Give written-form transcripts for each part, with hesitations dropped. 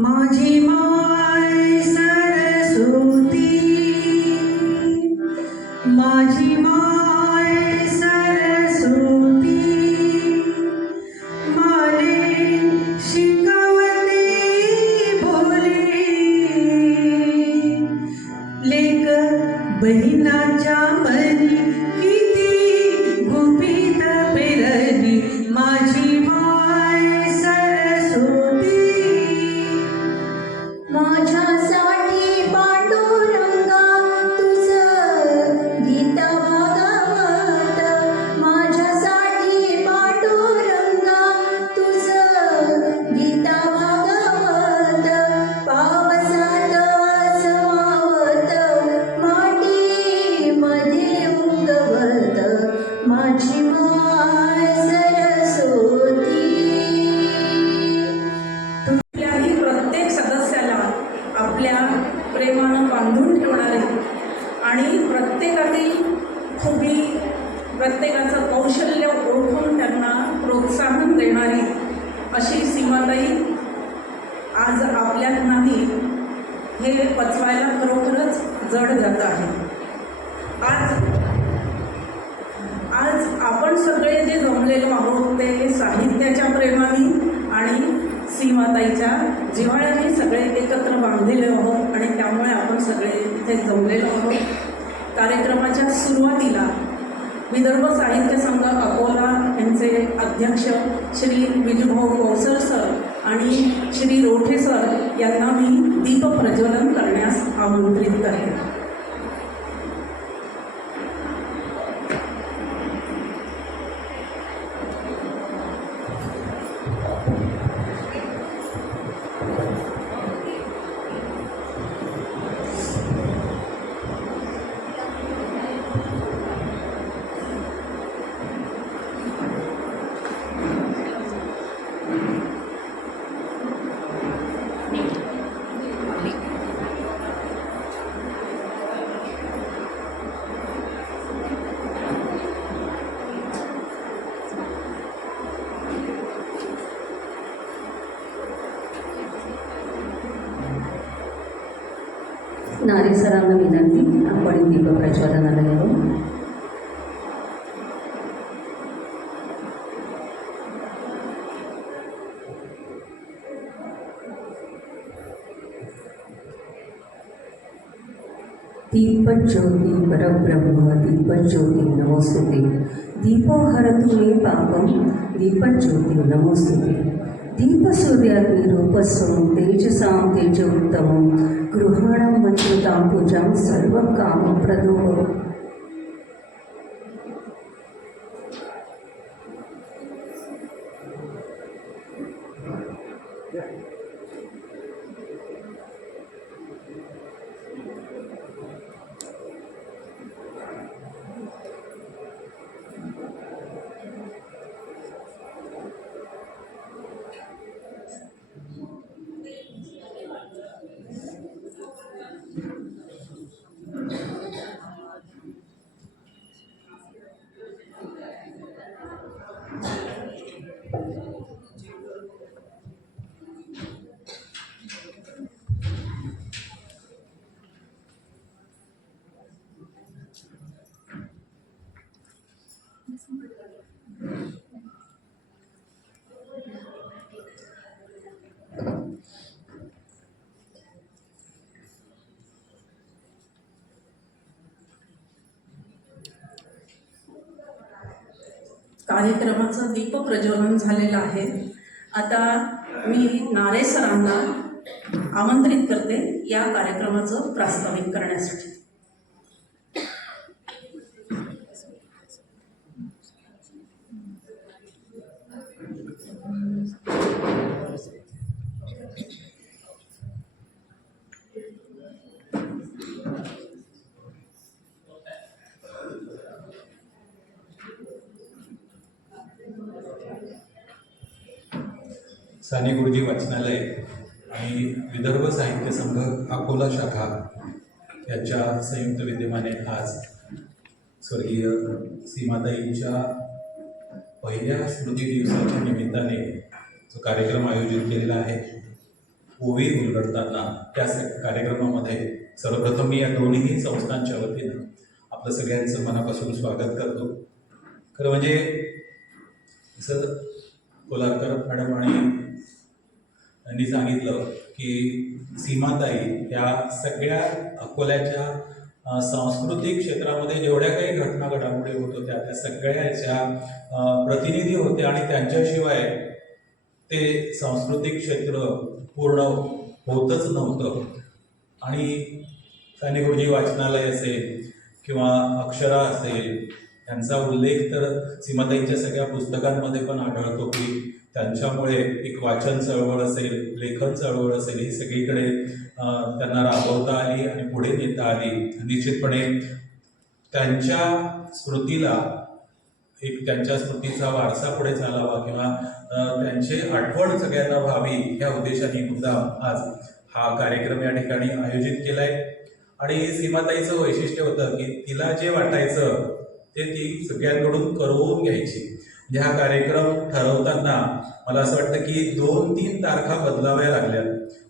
माझी माय सरस्वती, माझी माय सरस्वती, माले शिकवते बोले, लेक बहिणाच्या मनी किती गुपित पेरली, माझी माय सरस्वती. माझ्यासाठी पांडुरंगा तुझं गीता भागवत, माझ्यासाठी पांडुरंगा तुझं गीता भागवत, पावसात समावत मातीमध्ये उगवत, माझी माय सरस्वती. कुठल्याही प्रत्येक सदस्याला आपल्या प्रेमानं बांधून ठेवणारे आणि प्रत्येकातील खूबी, प्रत्येकाचं कौशल्य ओळखून त्यांना प्रोत्साहन देणारी अशी सीमाताई आज आपल्यात नाही, हे पचवायला खरोखरच जड जात आहे. आज आपण सगळे जे जमलेलो आहोत ते साहित्याच्या प्रेमाने आणि सीमाताईच्या जिव्हाळ्याने सगळे एकत्र बांधलेलो आहोत आणि त्यामुळे आपण सगळे इथे जमलेलो आहोत. कार्यक्रमाच्या सुरुवातीला विदर्भ साहित्य संघ अकोला यांचे अध्यक्ष श्री विजूभाऊ कौसर सर आणि श्री रोठे सर यांना मी दीपप्रज्वलन करण्यास आमंत्रित करते. नारे सरांना विनंती, आपण दीपप्रज्वलनाला येऊ. दीपज्योति परब्रह्म दीपज्योति नमोस्तुते, दीपो हरतु मे पापम दीपज्योति नमोस्तुते, दीपसूर्याग्निरूपस्वं तेजसां तेजोत्तमं गृहाणां मन्त्रतां पूजां सर्वकामप्रदो. कार्यक्रमाचं दीपप्रज्वलन झालेलं आहे. आता मी नारे सरांना आमंत्रित करते या कार्यक्रमाचं प्रास्ताविक करण्यासाठी. साने गुरुजी वाचनालय आणि विदर्भ साहित्य संघ अकोला शाखा यांच्या संयुक्त विद्यमाने आज स्वर्गीय सीमाताईंच्या पहिल्या स्मृती दिवसाच्या निमित्ताने जो कार्यक्रम आयोजित केलेला आहे ओवी उलगडताना त्या कार्यक्रमामध्ये सर्वप्रथम मी या दोन्ही संस्थांच्या वतीनं आपलं सगळ्यांचं मनापासून स्वागत करतो. खरं म्हणजे जसं कोलारकर मॅडम आणि यांनी सांगितलं की सीमाताई या सगळ्या अकोल्याच्या सांस्कृतिक क्षेत्रामध्ये जेवढ्या काही घटना घडामोडी होत होत्या त्या सगळ्याच्या प्रतिनिधी होते आणि त्यांच्याशिवाय ते सांस्कृतिक क्षेत्र पूर्ण होतच नव्हतं. आणि साने गुरुजी वाचनालय असेल किंवा अक्षरा असेल यांचा उल्लेख तर सीमाताईंच्या सगळ्या पुस्तकांमध्ये पण आढळतो की त्यांच्यामुळे एक वाचन चळवळ असेल, लेखन चळवळ असेल, ही सगळीकडे त्यांना राबवता आली आणि पुढे नेता आली. निश्चितपणे त्यांच्या स्मृतीचा वारसा पुढे चालावा किंवा त्यांची आठवण सगळ्यांना व्हावी या उद्देशाने मुद्दाम आज हा कार्यक्रम या ठिकाणी आयोजित केलाय. आणि सीमाताईचं वैशिष्ट्य होतं की तिला जे वाटायचं ते ती सगळ्यांकडून करवून घ्यायची. म्हणजे हा कार्यक्रम ठरवताना मला असं वाटतं की 2-3 तारखा बदलाव्या लागल्या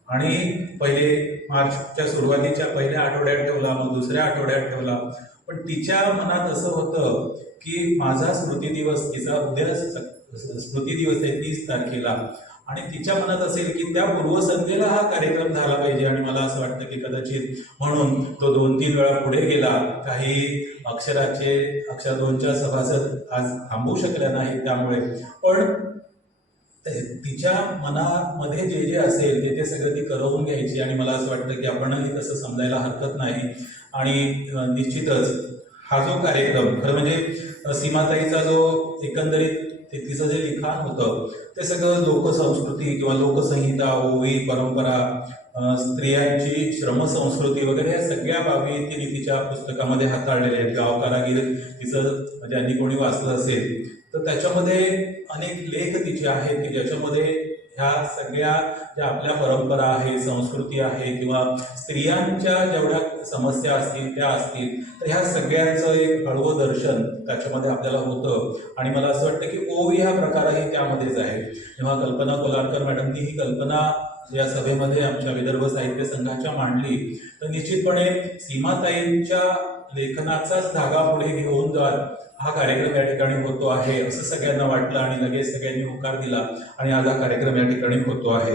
आणि पहिले मार्चच्या सुरुवातीच्या पहिल्या आठवड्यात ठेवला, मग दुसऱ्या आठवड्यात ठेवला. पण तिच्या मनात असं होतं की माझा स्मृतिदिवस, तिचा उद्या स्मृतिदिवस आहे 30 तारखेला, आणि तिच्या मनात असेल की त्या पूर्वसंध्येला हा कार्यक्रम झाला पाहिजे. आणि मला असं वाटतं की कदाचित म्हणून तो 2-3 वेळा पुढे गेला. काही अक्षर 2च्या सभासद आज थांबू शकल्या नाही त्यामुळे, पण तिच्या मनामध्ये जे जे असेल ते सगळं ती करवून घ्यायची. आणि मला असं वाटतं की आपणही तसं समजायला हरकत नाही. आणि निश्चितच हा जो कार्यक्रम, खरं म्हणजे सीमाताईचा जो एकंदरीत तिचं जे लिखाण होतं ते सगळं लोकसंस्कृती किंवा लोकसंहिता, ओवी, परंपरा, स्त्रियांची श्रमसंस्कृती वगैरे या सगळ्या बाबी तिने तिच्या पुस्तकामध्ये हाताळलेल्या आहेत. गाव कारागीर तिचं ज्यांनी कोणी वाचलं असेल तर त्याच्यामध्ये अनेक लेख तिचे आहेत की ज्याच्यामध्ये ह्या सगळ्या ज्या आपल्या परंपरा आहे, संस्कृती आहे किंवा स्त्रियांच्या जेवढ्या समस्या असतील त्या असतील तर ह्या सगळ्यांचं एक हळवं दर्शन त्याच्यामध्ये आपल्याला होतं. आणि मला असं वाटतं की ओवी हा प्रकारही त्यामध्येच आहे. जेव्हा कल्पना कोलारकर मॅडमनी ही कल्पना या सभेमध्ये आमच्या विदर्भ साहित्य संघाच्या मांडली तर निश्चितपणे सीमाताईंच्या लेखनाचाच धागा पुढे घेऊन जात हा कार्यक्रम या ठिकाणी होतो आहे असं सगळ्यांना वाटलं आणि लगेच सगळ्यांनी होकार दिला आणि आज हा कार्यक्रम या ठिकाणी होतो आहे.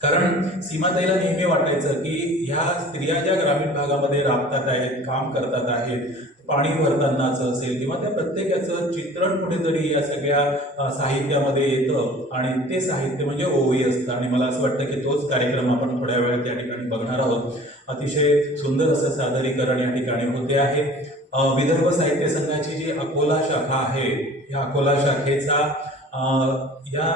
कारण सीमाताईला नेहमी वाटायचं की ह्या स्त्रिया ज्या ग्रामीण भागामध्ये राबतात आहेत, काम करतात आहेत, पाणी भरतानाचं असेल किंवा त्या प्रत्येकाचं चित्रण कुठेतरी या सगळ्या साहित्यामध्ये येतं आणि ते साहित्य म्हणजे ओवी असतं. आणि मला असं वाटतं की तोच कार्यक्रम आपण थोड्या वेळात त्या ठिकाणी बघणार आहोत. अतिशय सुंदर असं सादरीकरण या ठिकाणी होते आहे. विदर्भ साहित्य संघाची जी अकोला शाखा आहे या अकोला शाखेचा या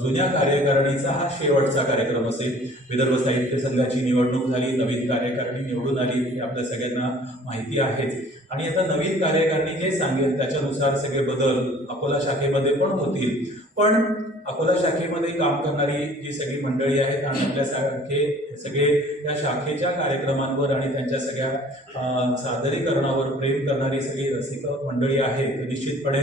जुन्या कार्यकारिणीचा हा शेवटचा कार्यक्रम असेल. विदर्भ साहित्य संघाची निवडणूक झाली, नवीन कार्यकारिणी निवडून आली हे आपल्या सगळ्यांना माहिती आहेच. आणि आता नवीन कार्यकारिणी जे सांगेल त्याच्यानुसार सगळे बदल अकोला शाखेमध्ये पण होतील. पण अकोला शाखेमध्ये काम करणारी जी सगळी मंडळी आहेत आणि आपल्यासारखे सगळे या शाखेच्या कार्यक्रमांवर आणि त्यांच्या सगळ्या सादरीकरणावर प्रेम करणारी सगळी रसिक मंडळी आहेत. निश्चितपणे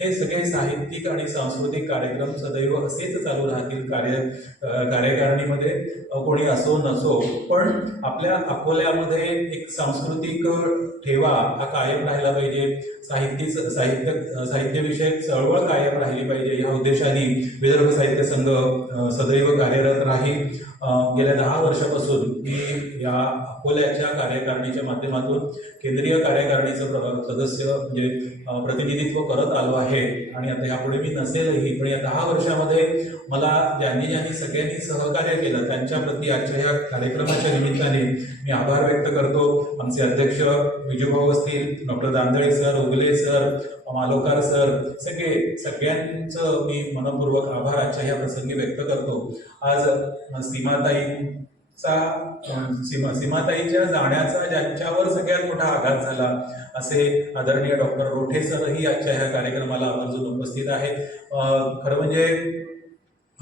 हे सगळे साहित्यिक आणि सांस्कृतिक कार्यक्रम सदैव असेच चालू राहतील. कार्यकारिणीमध्ये कोणी असो नसो, पण आपल्या अकोल्यामध्ये एक सांस्कृतिक ठेवा हा कायम राहिला पाहिजे. साहित्यविषयक चळवळ कायम राहिली पाहिजे या उद्देशाने विदर्भ साहित्य संघ सदैव कार्यरत राहील. गेल्या 10 वर्षापासून मी या अकोल्याच्या कार्यकारिणीच्या माध्यमातून केंद्रीय कार्यकारिणीचं सदस्य म्हणजे प्रतिनिधित्व करत आलो आहे आणि आता यापुढे मी नसेलही. पण या 10 वर्षामध्ये मला ज्यांनी सगळ्यांनी सहकार्य केलं त्यांच्या प्रती आजच्या या कार्यक्रमाच्या निमित्ताने मी आभार व्यक्त करतो. आमचे अध्यक्ष विजूभाऊ असतील, डॉक्टर दांदळे सर, उगले सर, मालोकार सर, सगळ्यांचं मी मनपूर्वक आभार आजच्या ह्या प्रसंगी व्यक्त करतो. आज सीमाताईच्या जाण्याचा ज्यांच्यावर सगळ्यात मोठा आघात झाला असे आदरणीय डॉक्टर रोठे सरही आजच्या ह्या कार्यक्रमाला आवर्जून उपस्थित आहेत. खरं म्हणजे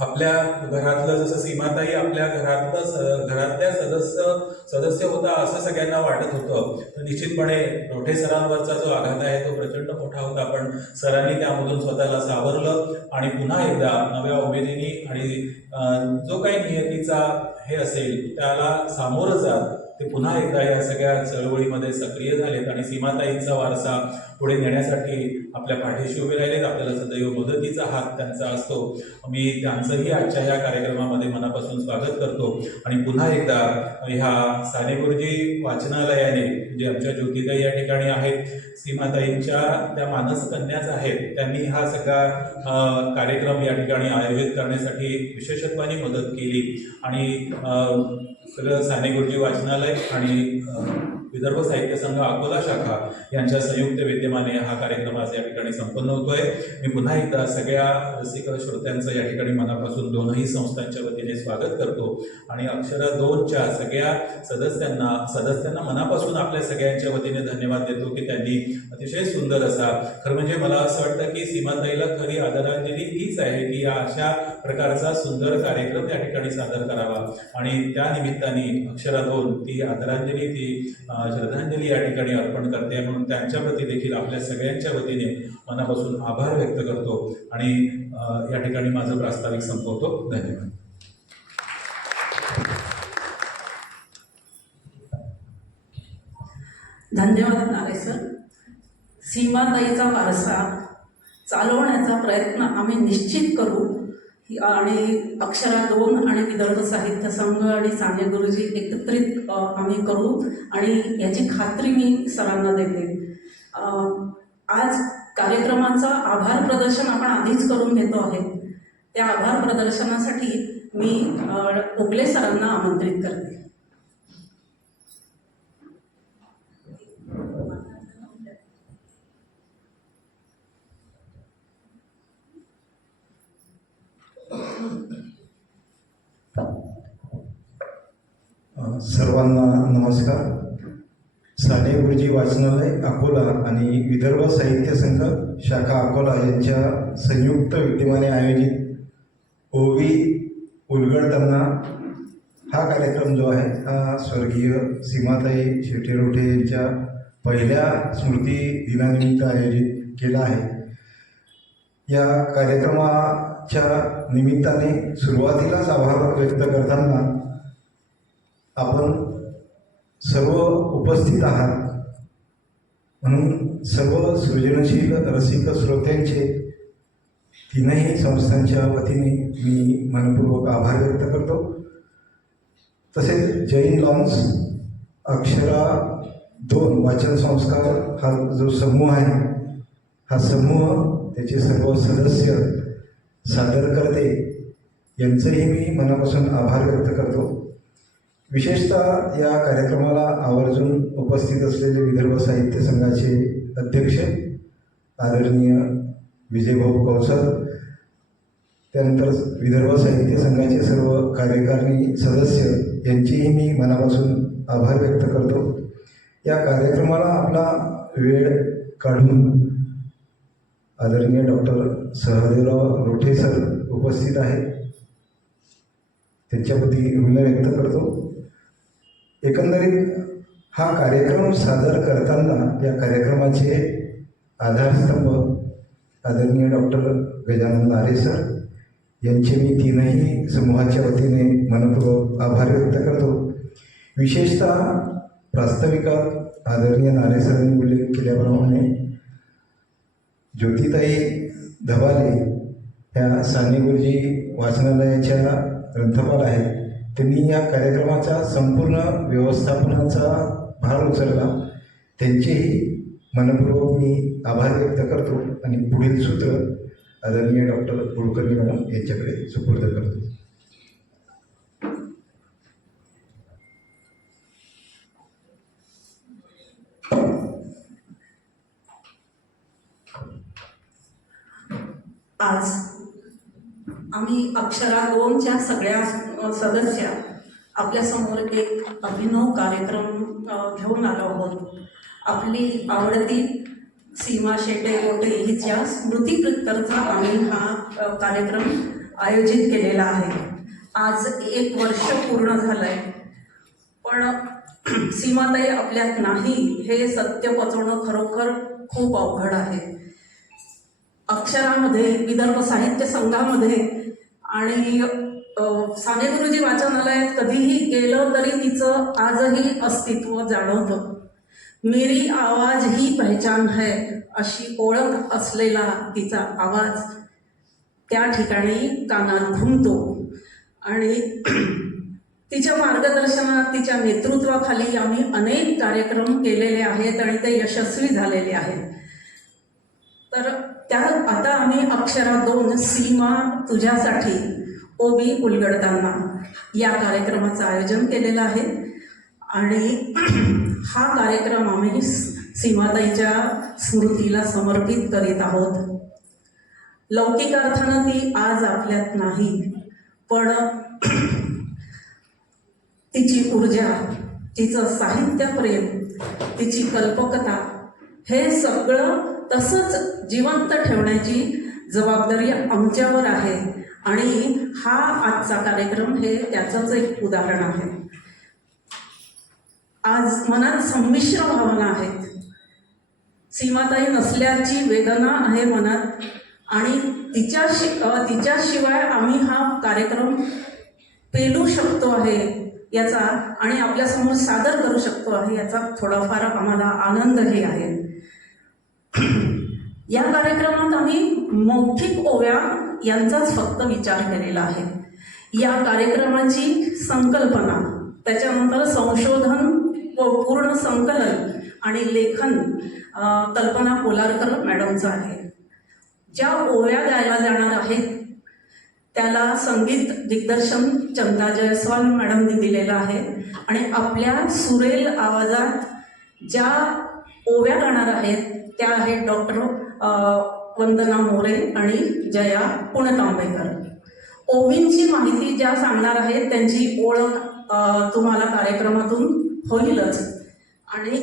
आपल्या घरातलं जसं सीमाताई आपल्या घरातल्या सदस्य होता असं सगळ्यांना वाटत होतं, तर निश्चितपणे रोठे सरांवरचा जो आघात आहे तो प्रचंड मोठा होता. पण सरांनी त्यामधून स्वतःला सावरलं आणि पुन्हा एकदा नव्या उमेदीने आणि जो काही नियतीचा हे असेल त्याला सामोरं जात ते पुन्हा एकदा या सगळ्या चळवळीमध्ये सक्रिय झालेत आणि सीमाताईंचा वारसा पुढे नेण्यासाठी आपल्या पाठीशी उभे राहिलेत. आपल्याला सदैव मदतीचा हात त्यांचा असतो. मी त्यांचंही आजच्या ह्या कार्यक्रमामध्ये मनापासून स्वागत करतो आणि पुन्हा एकदा ह्या साने गुरुजी वाचनालयाने जे आमच्या ज्योतिताई या ठिकाणी आहेत, सीमाताईंच्या त्या मानस कन्याच आहेत, त्यांनी हा सगळा कार्यक्रम या ठिकाणी आयोजित करण्यासाठी विशेषत्वाने मदत केली आणि सगळं साने गुरुजी वाचनालय आणि विदर्भ साहित्य संघ अकोला शाखा यांच्या संयुक्त विद्यमाने हा कार्यक्रम आज या ठिकाणी संपन्न होतोय. मी पुन्हा एकदा सगळ्या रसिक श्रोत्यांचं या ठिकाणी मनापासून दोनही संस्थांच्या वतीने स्वागत करतो आणि अक्षरा 2च्या सगळ्या सदस्यांना मनापासून आपल्या सगळ्यांच्या वतीने धन्यवाद देतो की त्यांनी अतिशय सुंदर असा, खरं म्हणजे मला असं वाटतं की सीमाताईला खरी आदरांजली हीच आहे की या अशा प्रकारचा सुंदर कार्यक्रम या ठिकाणी सादर करावा आणि त्या निमित्ताने अक्षरा 2 ती आदरांजली, ती श्रद्धांजली या ठिकाणी अर्पण करते. म्हणून त्यांच्याप्रती देखील आपल्या सगळ्यांच्या वतीने मनापासून आभार व्यक्त करतो आणि या ठिकाणी माझं प्रास्ताविक संपवतो. धन्यवाद. धन्यवाद नारे सर. सीमाताईचा वारसा चालवण्याचा प्रयत्न आम्ही निश्चित करू आणि अक्षरा 2 आणि विदर्भ साहित्य संघ आणि साने गुरुजी एकत्रित आम्ही करू आणि याची खात्री मी सरांना देते. आज कार्यक्रमाचं आभार प्रदर्शन आपण आधीच करून घेतो आहे. त्या आभार प्रदर्शनासाठी मी ओगले सरांना आमंत्रित करते. सर्वांना नमस्कार. साने गुरुजी वाचनालय अकोला आणि विदर्भ साहित्य संघ शाखा अकोला यांच्या संयुक्त विद्यमाने आयोजित ओवी उलगडताना हा कार्यक्रम जो आहे हा स्वर्गीय सीमाताई शेटे रोठे यांच्या पहिल्या स्मृती दिनानिमित्त आयोजित केला आहे. या कार्यक्रमाच्या निमित्ताने सुरुवातीलाच आभार व्यक्त करताना आपण सर्व उपस्थित आहात म्हणून सर्व सृजनशील रसिक श्रोत्यांचे तीनही संस्थांच्या वतीने मी मनपूर्वक आभार व्यक्त करतो. तसेच जैन लॉन्स, अक्षरा 2 वाचन संस्कार हा जो समूह आहे, हा समूह त्याचे सर्व सदस्य, सादरकर्ते यांचंही मी मनापासून आभार व्यक्त करतो. विशेषतः या कार्यक्रमाला आवर्जून उपस्थित असलेले विदर्भ साहित्य संघाचे अध्यक्ष आदरणीय विजयभाऊ कौसर, त्यानंतर विदर्भ साहित्य संघाचे सर्व कार्यकारिणी सदस्य यांचेही मी मनापासून आभार व्यक्त करतो. या कार्यक्रमाला आपला वेळ काढून आदरणीय डॉक्टर सहदेवराव रोठे सर उपस्थित आहेत, त्यांच्याप्रती ऋण व्यक्त करतो. एकंदरीत हा कार्यक्रम सादर करताना या कार्यक्रमाचे आधारस्तंभ आदरणीय डॉक्टर गजानन नारे सर यांचे मी तीनही समूहाच्या वतीने मनपूर्वक आभार व्यक्त करतो. विशेषतः प्रास्ताविकात आदरणीय नारे सरांनी उल्लेख केल्याप्रमाणे ज्योतिताई धबाले ह्या साने गुरुजी वाचनालयाच्या ग्रंथपाल आहेत. त्यांनी या कार्यक्रमाचा संपूर्ण व्यवस्थापनाचा भार उचलला. त्यांचेही मनपूर्वक मी आभार व्यक्त करतो आणि पुढील सूत्र आदरणीय डॉक्टर कुलकर्णी मॅडम यांच्याकडे सुपूर्द करतो. आज आम्ही अक्षरा 2च्या सगळ्या सदस्य आपल्यासमोर एक अभिनव कार्यक्रम घेऊन आलो आहोत. आपली आवडती सीमा शेटे गोटे हिच्या स्मृतीप्रित्यर्थ आम्ही हा कार्यक्रम आयोजित केलेला आहे. आज 1 वर्ष पूर्ण झालंय, पण सीमाताई आपल्यात नाही हे सत्य पचवणं खरोखर खूप अवघड आहे. अक्षरामध्ये, विदर्भ साहित्य संघामध्ये आणि साने गुरुजी वाचनालयात कधीही गेलं तरी तिचं आजही अस्तित्व जाणवतं. मेरी आवाज ही पहचान है अशी ओळख असलेला तिचा आवाज त्या ठिकाणी कानात घुमतो आणि तिच्या मार्गदर्शनात, तिच्या नेतृत्वाखाली आम्ही अनेक कार्यक्रम केलेले आहेत आणि ते यशस्वी झालेले आहेत. तर आता आम्ही अक्षरा 2 सीमा तुझ्यासाठी ओवी उलगडताना या कार्यक्रमाचं आयोजन केलेलं आहे आणि हा कार्यक्रम आम्ही सीमाताईच्या स्मृतीला समर्पित करीत आहोत. लौकिक अर्थानं ती आज आपल्यात नाही, पण तिची ऊर्जा, तिचं साहित्यप्रेम, तिची कल्पकता हे सगळं तसंच जिवंत ठेवण्याची जबाबदारी आमच्यावर आहे आणि हा आजचा कार्यक्रम हे त्याचंच एक उदाहरण आहे. आज मनात संमिश्र भावना आहेत. सीमाताई नसल्याची वेदना आहे मनात आणि तिच्याशिवाय आम्ही हा कार्यक्रम पेलू शकतो आहे याचा आणि आपल्यासमोर सादर करू शकतो आहे याचा थोडाफार आम्हाला आनंदही आहे. या कार्यक्रमात आम्ही मौखिक ओव्या यांचाच फक्त विचार केलेला आहे. या कार्यक्रमाची संकल्पना, त्याच्यानंतर संशोधन व पूर्ण संकलन आणि लेखन कल्पना कोलारकर मॅडमचं आहे. ज्या ओव्या गायला जाणार आहेत त्याला संगीत दिग्दर्शन चंदा जयस्वाल मॅडमनी दिलेलं आहे आणि आपल्या सुरेल आवाजात ज्या ओव्या गाणार आहेत त्या आहेत डॉक्टर वंदना मोरे आणि जया पुणतांबेकर. ओवींची माहिती ज्या सांगणार आहेत त्यांची ओळख तुम्हाला कार्यक्रमातून होईलच आणि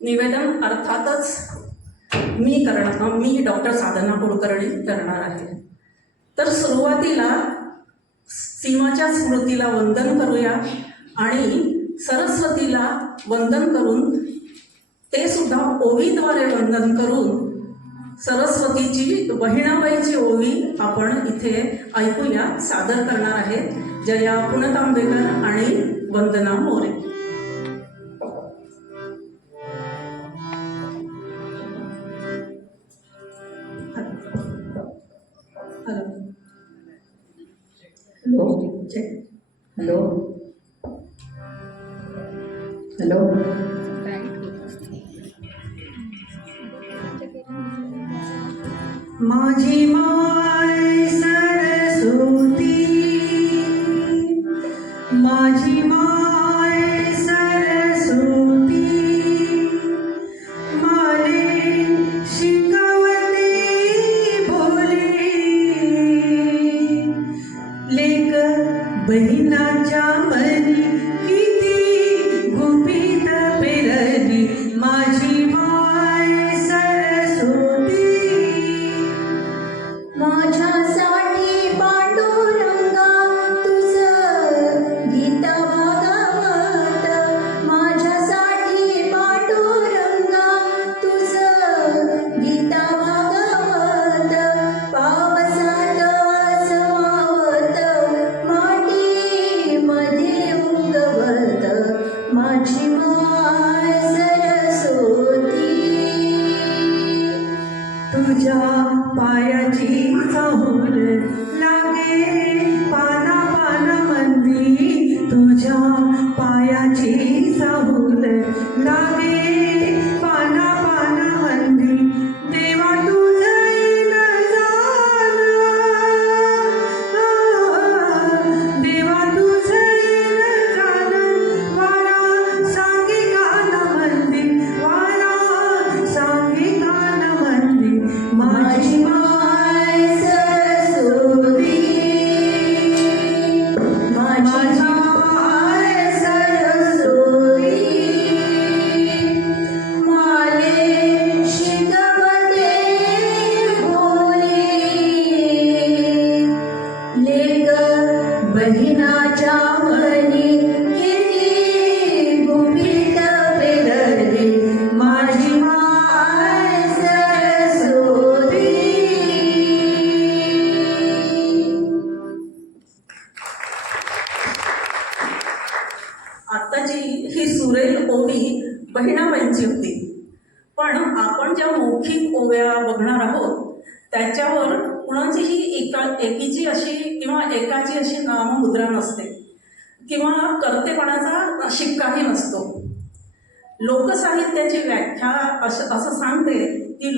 निवेदन अर्थातच मी डॉक्टर साधना कुलकर्णी करणार आहे. तर सुरुवातीला सीमाच्या स्मृतीला वंदन करूया आणि सरस्वतीला वंदन करून ते सुद्धा ओवीद्वारे वंदन करून सरस्वतीची बहिणाबाईची ओवी आपण इथे ऐकूया. सादर करणार आहेत जया पुणतांबेकर आणि वंदना मोरे. हॅलो हॅलो हॅलो माझी माय सरस्वती, माझी माय सरस्वती, माले शिकवते बोले, लेक बहिणाच्या मनी किती गुपित पेरली, माझी माय सरस्वती. माझ्यासाठी पांडुरंगा तुझं गीता भागवत, माझ्यासाठी पांडुरंगा तुझं गीता भागवत, पावसात समावत मातीमध्ये उगवत, माझी माय सरस्वती. तुझ्या पायाची चाहूल लागे पाना पाना मंदी, तुझ्या पायाची चाहूल लागे पाना पाना मंदी, देवा तुझं येणं जाणं, देवा तुझं येणं जाणं, वारा सांगे कान मंदी, वारा सांगे कान मंदी, माझी माय सरस्वती, माझी माय सरस्वती. माझ्या मनी किती गुपित पेरली माझी माय सरस्वती. आत्ताची ही सुरेल ओवी बहिणाबाईंची होती, पण आपण ज्या मौखिक ओव्या बघणार आहोत त्याच्यावर कुणाचीही एकीची अशी किंवा एकाची अशी नाममुद्रा नसते किंवा कर्तेपणाचा शिक्काही नसतो. लोकसाहित्याची व्याख्या असं सांगते की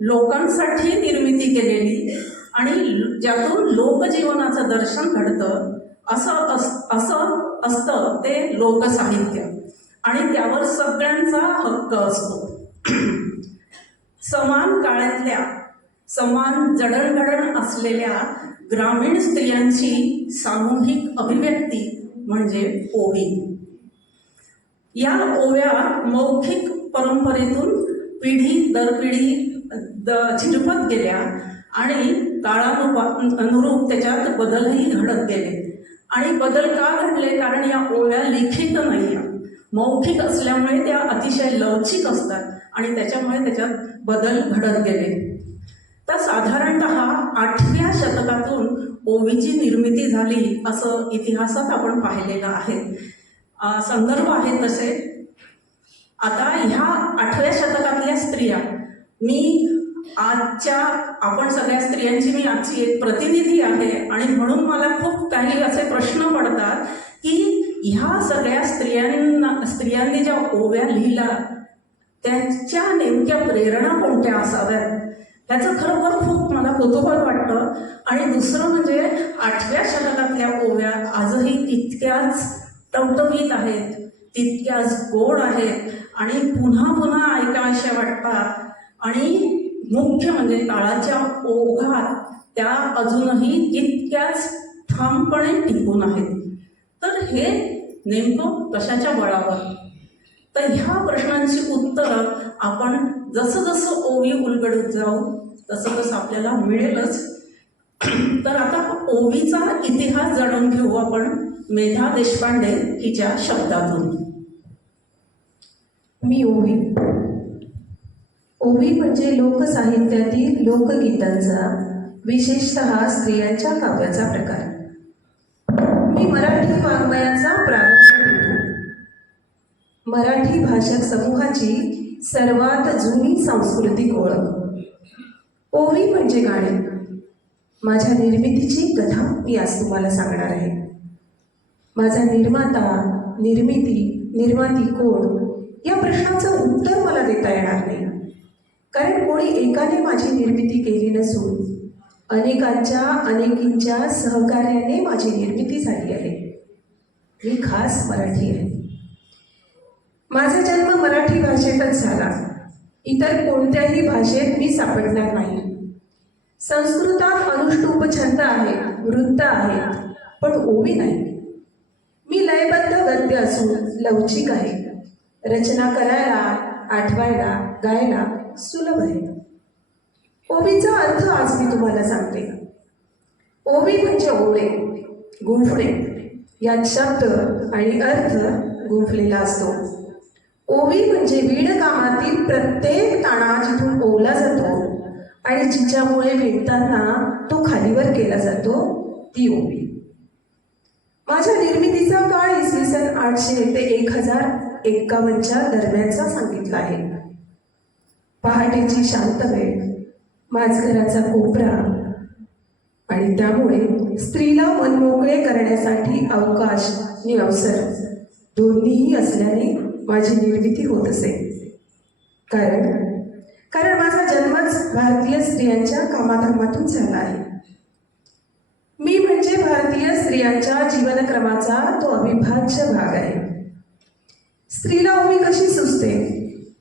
लोकांसाठी निर्मिती केलेली आणि ज्यातून लोकजीवनाचं दर्शन घडतं असं असतं ते लोकसाहित्य आणि त्यावर सगळ्यांचा हक्क असतो. समान काळातल्या समान जडणघडण असलेल्या ग्रामीण स्त्रियांची सामूहिक अभिव्यक्ती म्हणजे ओवी. या ओव्या मौखिक परंपरेतून पिढी दर पिढी झिरपत गेल्या आणि काळानुरूप त्याच्यात बदलही घडत गेले. आणि बदल का घडले? कारण या ओव्या लिखित नाही, मौखिक असल्यामुळे त्या अतिशय लवचिक असतात आणि त्याच्यामुळे त्याच्यात बदल घडत गेले. तर साधारणतः 8व्या शतकातून ओवीची निर्मिती झाली असं इतिहासात आपण पाहिलेलं आहे. संदर्भ आहेत तसे. आता ह्या 8व्या शतकातल्या स्त्रिया, मी आजच्या आपण सगळ्या स्त्रियांची मी आजची एक प्रतिनिधी आहे आणि म्हणून मला खूप काही असे प्रश्न पडतात की ह्या सगळ्या स्त्रियांनी ज्या ओव्या लिहिल्या त्यांच्या नेमक्या प्रेरणा कोणत्या असाव्यात त्याचं खरोखर खूप मला कुतूहल वाटतं. आणि दुसरं म्हणजे 8व्या शतकातल्या ओव्या आजही तितक्याच टवटवीत आहेत, तितक्याच गोड आहेत आणि पुन्हा पुन्हा ऐकाव्याशा वाटतात आणि मुख्य म्हणजे काळाच्या ओघात त्या अजूनही तितक्याच ठामपणे टिकून आहेत. तर हे नेमकं कशाच्या बळावर? तर ह्या प्रश्नांची उत्तरं आपण जसं जसं ओवी उलगडत जाऊ तसं तसं आपल्याला मिळेलच. तर आता ओवीचा इतिहास जाणून घेऊ आपण मेधा देशपांडे हिच्या शब्दातून. मी ओवी. ओवी म्हणजे लोकसाहित्यातील लोकगीतांचा, विशेषतः स्त्रियांच्या काव्याचा प्रकार. मी मराठी वाङ्मयाचा प्रारंभ करतो. मराठी भाषक समूहाची सर्वात जुनी सांस्कृतिक ओळख. ओवी म्हणजे गाणे. माझ्या निर्मितीची कथा मी आज तुम्हाला सांगणार आहे. माझा निर्माता, निर्माती कोण या प्रश्नाचं उत्तर मला देता येणार नाही, कारण कोणी एकाने माझी निर्मिती केली नसून अनेकींच्या सहकार्याने माझी निर्मिती झाली आहे. मी खास मराठी आहे. माझा जन्म मराठी भाषेतच झाला. इतर कोणत्याही भाषेत मी सापडणार नाही. संस्कृतात अनुष्टुप छंद आहेत, वृत्त आहेत, पण ओवी नाही. मी लयबद्ध गद्य असून लवचिक आहे. रचना करायला, आठवायला, गायला सुलभ आहे. ओवीचा अर्थ आज मी तुम्हाला सांगते. ओवी म्हणजे ओळे, गुंफणे. यात शब्द आणि अर्थ गुंफलेला असतो. ओवी म्हणजे विणकामातील प्रत्येक ताणा जिथून ओवला जातो आणि जिच्यामुळे विणताना तो खालीवर केला जातो ती ओवी. माझ्या निर्मितीचा काळ इसवी सन 800 ते 1051च्या दरम्यानचा सांगितला आहे. पहाटेची शांत वेळ, माझघराचा कोपरा आणि त्यामुळे स्त्रीला मनमोकळे करण्यासाठी अवकाश आणि अवसर दोन्हीही असल्याने माझी निर्मिती होत असे. कारण माझा जन्मच भारतीय स्त्रियांच्या कामाधामातून झाला आहे. मी म्हणजे भारतीय स्त्रियांच्या जीवनक्रमाचा तो अविभाज्य भाग आहे. स्त्रीला ओवी कशी सुचते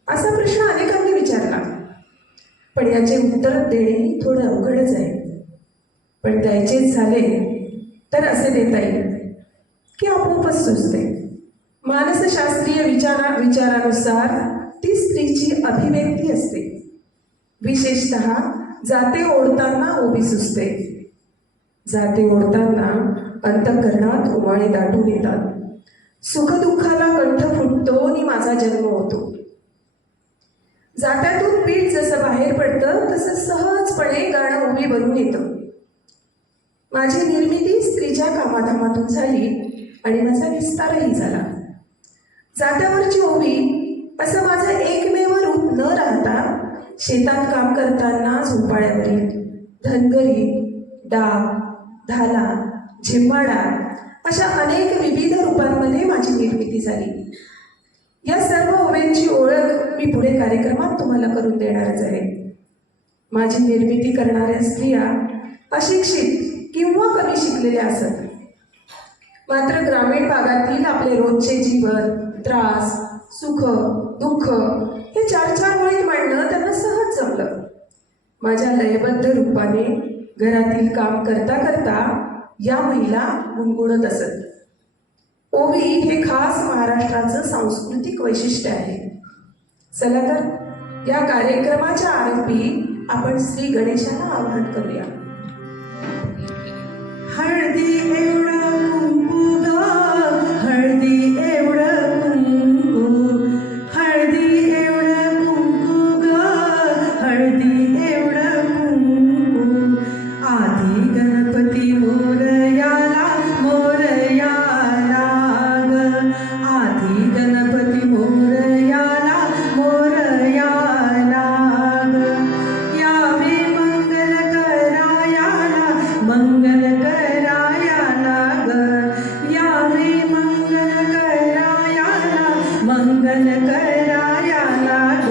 असा प्रश्न अनेकांनी विचारला, पण याचे उत्तर देणे थोडं अवघडच आहे. पण द्यायचेच झाले तर असे देता येईल की आपोआपच सुचते. मानसशास्त्रीय विचारानुसार ती स्त्रीची अभिव्यक्ती असते. विशेषतः जाते ओढताना ओवी सुचते. जाते ओढताना अंतःकरणात उमाळे दाटून येतात. सुखदुःखाला कंठ फुटतो आणि माझा जन्म होतो. जात्यातून पीठ जसं बाहेर पडतं तसं सहजपणे गाणं ओवी बनून येतं. माझी निर्मिती स्त्रीच्या कामाधामातून झाली आणि माझा विस्तारही झाला. जात्यावरची ओवी असं माझं एकमेव रूप न राहता शेतात काम करताना झोपाळ्यावरील धनगरी, डाग, धाला, झिम्माडा अशा अनेक विविध रूपांमध्ये माझी निर्मिती झाली. या सर्व ओव्यांची ओळख मी पुढे कार्यक्रमात तुम्हाला करून देणारच आहे. माझी निर्मिती करणाऱ्या स्त्रिया अशिक्षित किंवा कमी शिकलेल्या असत, मात्र ग्रामीण भागातील आपले रोजचे जीवन, त्रास, सुख, दुःख हे 4-4 ओळीत मांडणं त्यांना सहज जमलं. माझ्या लयबद्ध रूपाने घरातील काम करता करता या महिला गुणगुणत असत. ओवी हे खास महाराष्ट्राचं सांस्कृतिक वैशिष्ट्य आहे. चला तर या कार्यक्रमाच्या आरंभी आपण श्री गणेशाला आवाहन करूया. हळदी एवढं कुंकू ग, हळदी एवढं कुंकू, हळदी एवढं कुंकू ग, हळदी एवढं कुंकू. आधी गणपती मोरयाला, मोरयाला ग, आधी गणपती मोरयाला, मोरयाला ग. यावे मंगल करायाला, मंगल करायाला ग, यावे मंगल करायाला, मंगल करायाला ग.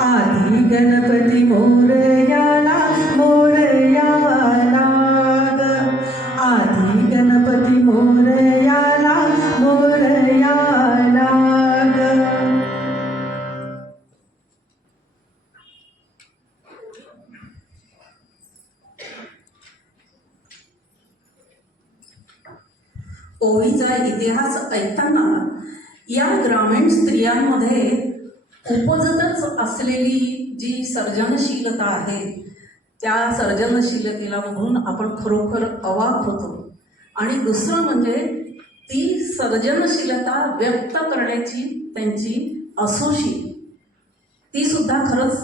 आधी गणपती मोरयाला, मोरयाला ग, आधी गणपती मोरयाला, मोरयाला ग. ओवीचा इतिहास ऐकताना या ग्रामीण स्त्रियांमध्ये उपजतच असलेली जी सर्जनशीलता आहे त्या सर्जनशीलतेला बघून आपण खरोखर अवाक होतो. आणि दुसरं म्हणजे ती सर्जनशीलता व्यक्त करण्याची त्यांची असोशी ती सुद्धा खरंच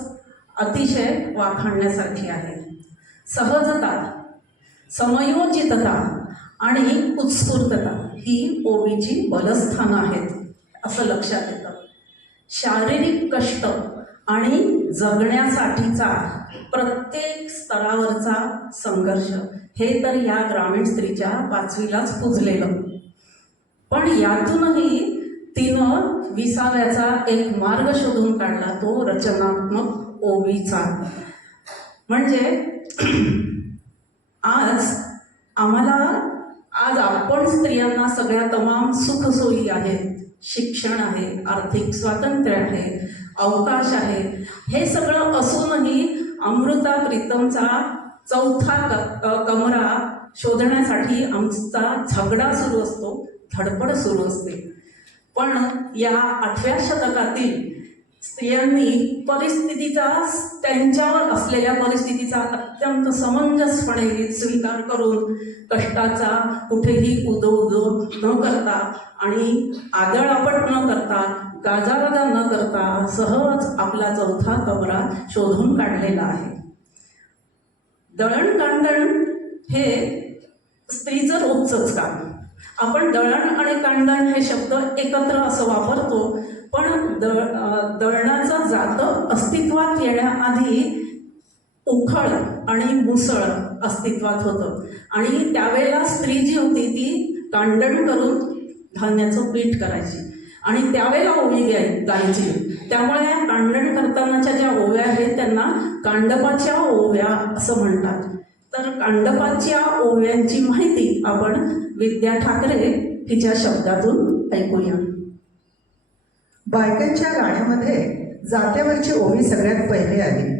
अतिशय वाखाणण्यासारखी आहे. सहजता, समयोचितता आणि उत्स्फूर्तता ही ओवीची बलस्थानं आहेत असं लक्षात येतं. शारीरिक कष्ट आणि जगण्यासाठीचा प्रत्येक स्तरावरचा संघर्ष हे तर या ग्रामीण स्त्रीच्या 5वीलाच पुजलेलं. पण यातूनही तिनं विसाव्याचा एक मार्ग शोधून काढला, तो रचनात्मक ओवीचा. म्हणजे आज आपण स्त्रियांना सगळ्या तमाम सुखसोयी आहेत, शिक्षण आहे, आर्थिक स्वातंत्र्य आहे, अवकाश आहे. हे सगळं असूनही अमृता प्रीतमचा 4था कमरा शोधण्यासाठी आमचा झगडा सुरू असतो, धडपड सुरू असते. पण या 8व्या शतकातील स्त्रियांनी त्यांच्यावर असलेल्या परिस्थितीचा अत्यंत समंजसपणे स्वीकार करून कष्टाचा कुठेही उदो न करता आणि आदळआपट न करता, गाजावाजा न करता सहज आपला 4था कमरा शोधून काढलेला आहे. दळणकांडण हे स्त्रीचं रोजचंच काम. आपण दळण आणि कांडण हे शब्द एकत्र असं वापरतो, पण दळणाचं जातं अस्तित्वात येण्याआधी उखळ आणि मुसळ अस्तित्वात होतं. आणि त्यावेळेला स्त्री जी होती ती कांडण करून धान्याचं पीठ करायची आणि त्यावेळेला ओवी गायची. त्यामुळे या कांडण करतानाच्या ज्या ओव्या आहेत त्यांना कांडपाच्या ओव्या असं म्हणतात. तर कांडपाच्या ओव्यांची माहिती आपण विद्या ठाकरे हिच्या शब्दातून ऐकूया. बायकांच्या गाण्यामध्ये जात्यावरची ओवी सगळ्यात पहिले आली,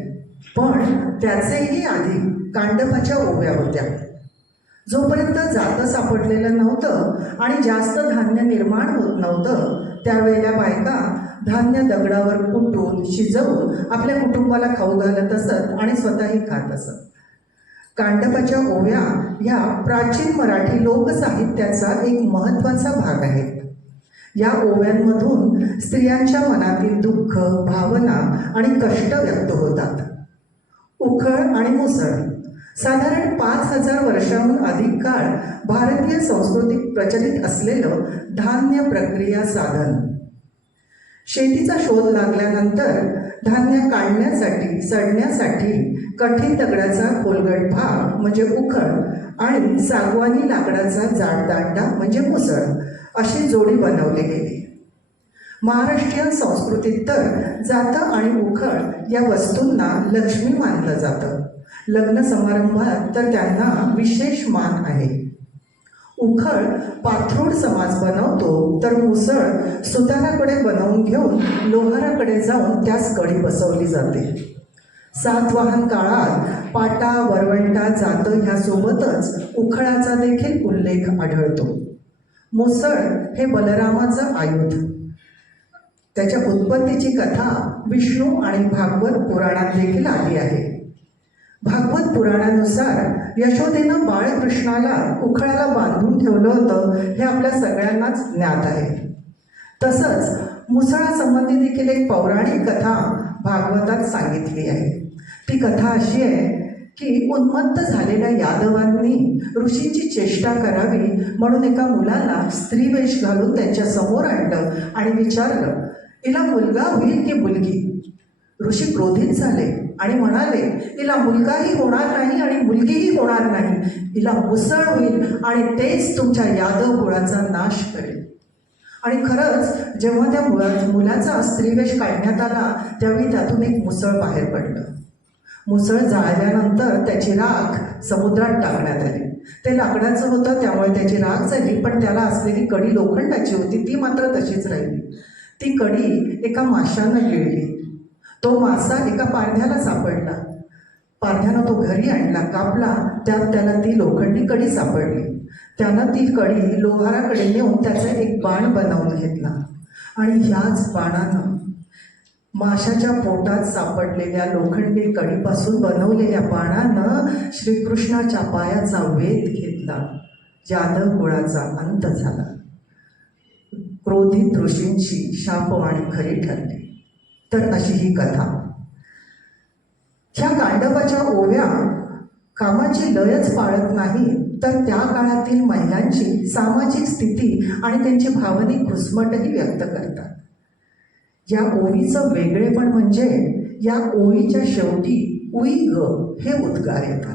पण त्याचेही आधी कांडपाच्या ओव्या होत्या. जोपर्यंत जातं सापडलेलं नव्हतं आणि जास्त धान्य निर्माण होत नव्हतं त्यावेळेला बायका धान्य दगडावर कुटून शिजवून आपल्या कुटुंबाला खाऊ घालत असत आणि स्वतःही खात असत. कांडपाच्या ओव्या ह्या प्राचीन मराठी लोकसाहित्याचा एक महत्त्वाचा भाग आहेत. या ओव्यांमधून स्त्रियांच्या मनातील दुःख, भावना आणि कष्ट व्यक्त होतात. उखळ आणि मुसळ साधारण 5000 वर्षांहून अधिक काळ भारतीय संस्कृतीत प्रचलित असलेलं धान्य प्रक्रिया साधन. शेतीचा शोध लागल्यानंतर धान्य काढण्यासाठी, सडण्यासाठी कठीण दगडाचा खोलगट भाग म्हणजे उखळ आणि सागवानी लाकडाचा जाड दांडा म्हणजे मुसळ अशी जोडी बनवली गेली. महाराष्ट्रीयन संस्कृतीत तर जातं आणि उखळ या वस्तूंना लक्ष्मी मानलं जातं. लग्न समारंभात तर त्यांना विशेष मान आहे. उखळ पाथरूड समाज बनवतो तर मुसळ सुताराकडे बनवून घेऊन लोहाराकडे जाऊन त्यास कडी बसवली जाते. सातवाहन काळात पाटा, वरवंटा, जातं ह्यासोबतच उखळाचा देखील उल्लेख आढळतो. मुसळ हे बलरामाचं आयुध. त्याच्या उत्पत्तीची कथा विष्णू आणि भागवत पुराणात देखील आली आहे. भागवत पुराणानुसार यशोदेनं बाळकृष्णाला उखळाला बांधून ठेवलं होतं हे आपल्या सगळ्यांनाच ज्ञात आहे. तसंच मुसळासंबंधी देखील एक पौराणिक कथा भागवतात सांगितली आहे. ती कथा अशी आहे की उन्मत्त झालेल्या यादवांनी ऋषींची चेष्टा करावी म्हणून एका मुलाला स्त्रीवेश घालून त्यांच्या समोर आणलं आणि विचारलं, हिला मुलगा होईल की मुलगी? ऋषी क्रोधित झाले आणि म्हणाले, हिला मुलगाही होणार नाही आणि मुलगीही होणार नाही, हिला मुसळ होईल आणि तेच तुमच्या यादव कुळाचा नाश करेल. आणि खरंच जेव्हा त्या मुलाचा स्त्रीवेश काढण्यात आला त्यावेळी त्यातून एक मुसळ बाहेर पडलं. मुसळ जाळल्यानंतर त्याची राख समुद्रात टाकण्यात आली. ते लाकडाचं होतं त्यामुळे त्याची राख झाली, पण त्याला असलेली कडी लोखंडाची होती ती मात्र तशीच राहिली. ती कडी एका माशानं गिळली. तो मासा एका पारध्याला सापडला. पारध्यानं तो घरी आणला, कापला, त्यात त्याला ती लोखंडी कडी सापडली. त्यानं ती कडी लोहाराकडे नेऊन त्याचा एक बाण बनवून घेतला आणि ह्याच बाणानं माशाच्या पोटात सापडलेल्या लोखंडी कडीपासून बनवलेल्या बाणानं श्रीकृष्णाच्या पायाचा वेध घेतला. यादव कुळाचा अंत झाला. क्रोधित ऋषींची शापवाणी खरी ठरली. तर अशी ही कथा. ह्या कांडपाच्या ओव्या कामाची लयच पाळत नाही तर त्या काळातील महिलांची सामाजिक स्थिती आणि त्यांची भावनिक घुसमटही व्यक्त करतात. या ओवीचं वेगळेपण म्हणजे या ओवीच्या शेवटी उई ग हे उद्गार येतात.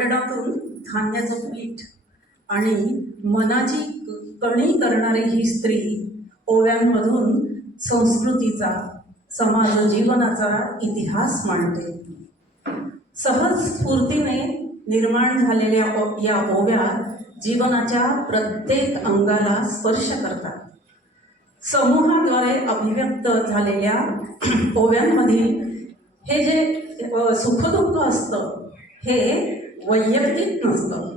मांडणातून धान्याचं पीठ आणि मनाची कणी करणारी ही स्त्री ओव्यांमधून संस्कृतीचा, समाज जीवनाचा इतिहास मांडते. सहज स्फूर्तीने निर्माण झालेल्या या ओव्या जीवनाच्या प्रत्येक अंगाला स्पर्श करतात. समूहाद्वारे अभिव्यक्त झालेल्या ओव्यांमधील हे जे सुखदुःख असतं हे वैयक्तिक नसतं,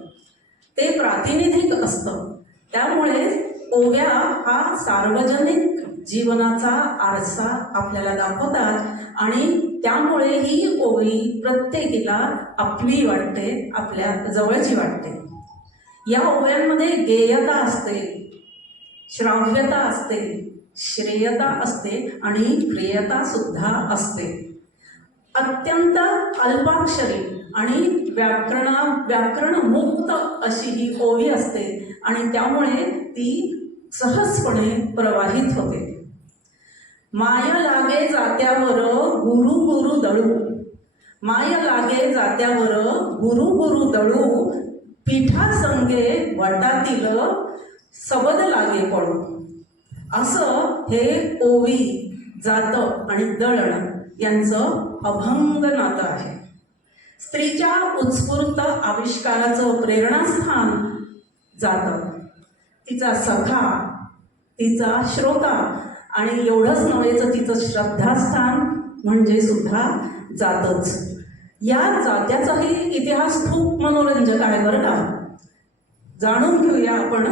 ते प्रातिनिधिक असतं. त्यामुळे ओव्या हा सार्वजनिक जीवनाचा आरसा आपल्याला दाखवतात आणि त्यामुळे ही ओवी प्रत्येकीला आपली वाटते, आपल्या जवळची वाटते. या ओव्यांमध्ये गेयता असते, श्राव्यता असते, श्रेयता असते आणि प्रियता सुद्धा असते. अत्यंत अल्पाक्षरी आणि व्याकरणमुक्त अशी ही ओवी असते आणि त्यामुळे ती सहजपणे प्रवाहित होते. माया लागे जात्यावर गुरु गुरु दळू, माया लागे जात्यावर गुरु गुरु दळू, पीठासंगे वटातील सबद लागे पडू. असं हे ओवी, जातं आणि दळण यांचं अभंग नातं आहे. स्त्रीच्या उत्स्फूर्त आविष्काराचं प्रेरणास्थान जातं, तिचा सखा, तिचा श्रोता आणि एवढंच नव्हे तर तिचं श्रद्धास्थान म्हणजे सुद्धा जातच. या जात्याचाही इतिहास खूप मनोरंजक आहे बरं का. जाणून घेऊया आपण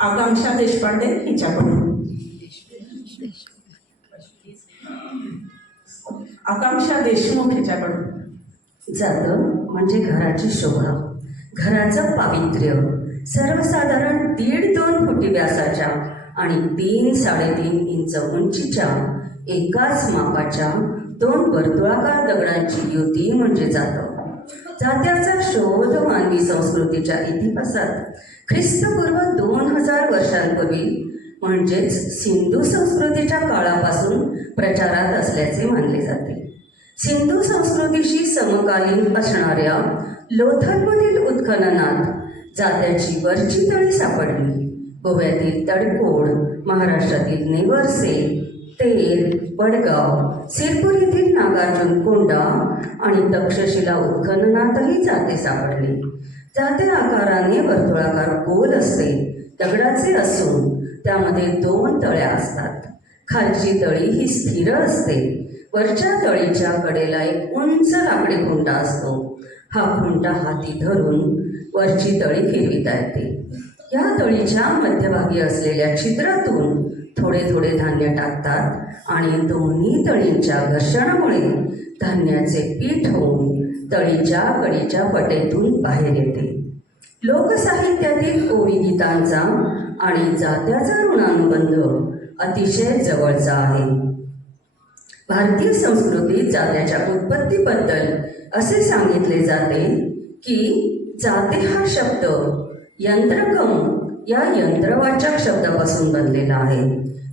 आकांक्षा देशपांडे हिच्याकडून. आकांक्षा देशमुख हिच्याकडून. जातं म्हणजे घराची शोभा, घराचं पावित्र्य. सर्वसाधारण 1.5-2 फुटी व्यासाच्या आणि 3-3.5 इंच उंचीच्या एकाच मापाच्या 2 वर्तुळाकार दगडांची युती म्हणजे जातं. जात्याचा शोध मानवी संस्कृतीच्या इतिहासात ख्रिस्तपूर्व 2000 वर्षांपूर्वी म्हणजेच सिंधू संस्कृतीच्या काळापासून प्रचारात असल्याचे मानले जाते. सिंधू संस्कृतीशी समकालीन असणाऱ्या लोथलमधील उत्खननात जात्याची वरची तळी सापडली. गोव्यातील तडकोड, महाराष्ट्रातील नेवरसे, तेर, वडगाव, सिरपूर येथील नागार्जुन कोंडा आणि तक्षशिला उत्खननातही जाते सापडली. जाते आकाराने वर्तुळाकार गोल असते, दगडाचे असून त्यामध्ये 2 तळ्या असतात. खालची तळी ही स्थिर असते. वरच्या तळीच्या कडेला एक उंच लाकडी खुंटा असतो. हा खुंटा हाती धरून वरची तळी फिरविता येते. या तळीच्या मध्यभागी असलेल्या छिद्रातून थोडे थोडे धान्य टाकतात आणि दोन्ही तळींच्या घर्षणामुळे धान्याचे पीठ होऊन तळीच्या कडीच्या पटेतून बाहेर येते. लोकसाहित्यातील ओवी गीतांचा आणि जात्याचा ऋणानुबंध अतिशय जवळचा आहे. भारतीय संस्कृतीत जात्याच्या उत्पत्तीबद्दल असे सांगितले जाते की जाते हा शब्द यंत्रकम या यंत्रवाचक शब्दापासून बनलेला आहे.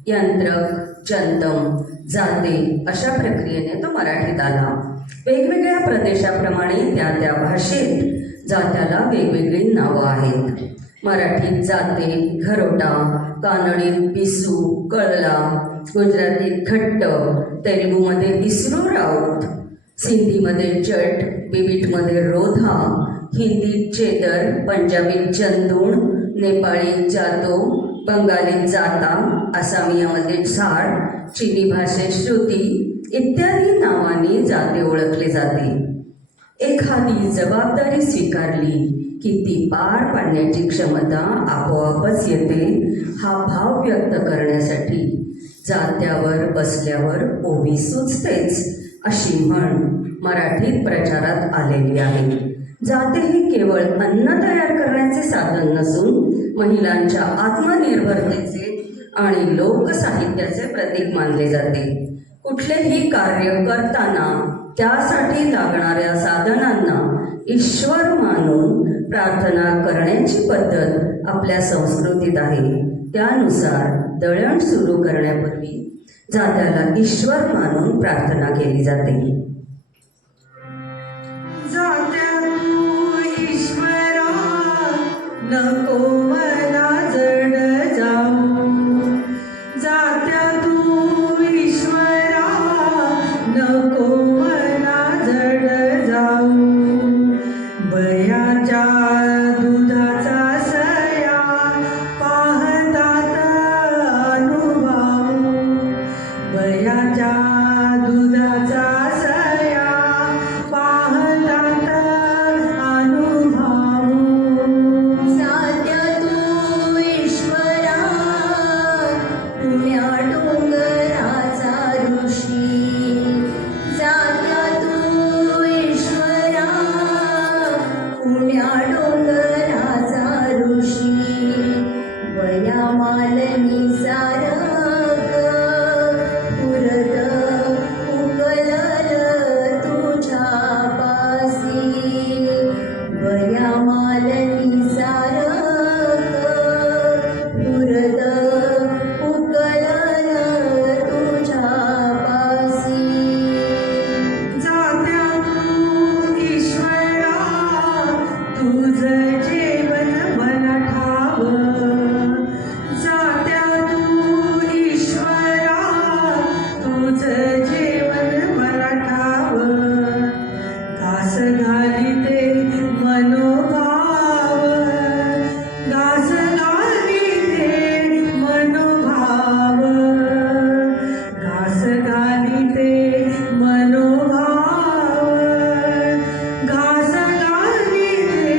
यंत्रक, जंतम, जाते अशा प्रक्रियेने तो मराठीत आला. वेगवेगळ्या प्रदेशाप्रमाणे त्या भाषेत जात्याला वेगवेगळी नावं आहेत. मराठीत जाते, घरोटा, कानडीत बिसू, कळला, गुजरातीत खट्ट, तेलुगूमध्ये बिसरू राऊत, सिंधीमध्ये जट, बिबिटमध्ये रोधा, हिंदीत चेदर, पंजाबीत चंदूण, नेपाळीत जातो, बंगालीत जाता, आसामियामध्ये झाड, चिनी भाषेत श्रुती इत्यादी नावांनी जाते ओळखले जाते. एखादी जबाबदारी स्वीकारली की ती पार पाडण्याची क्षमता आपोआपच येते. हा भाव व्यक्त करण्यासाठी जात्यावर बसल्यावर ओवी सुचतेच अशी म्हण मराठीत प्रचारात आलेली आहे. जाते हे केवळ अन्न तयार करण्याचे साधन नसून महिलांच्या आत्मनिर्भरतेचे आणि लोकसाहित्याचे प्रतीक मानले जाते. कुठलेही कार्य करताना त्यासाठी लागणाऱ्या साधनांना ईश्वर मानून प्रार्थना करण्याची पद्धत आपल्या संस्कृतीत आहे. त्यानुसार दळण सुरू करण्यापूर्वी जात्याला ईश्वर मानून प्रार्थना केली जाते. जात्या तू रुण्या डोंगराचा ऋषी वया मालनी सारग पुरत उकलल तुझ्या पासी वया मालनी सारग पुरत उकलल तुझ्या पासी जात्या तू ईश्वरा तुझं जेवण मला ठाव जात्या तू ईश्वरा तुझं जेवण मला ठाव घास घालिते मनोभाव घास घालिते मनोभाव घास घालिते मनोभाव घास घालिते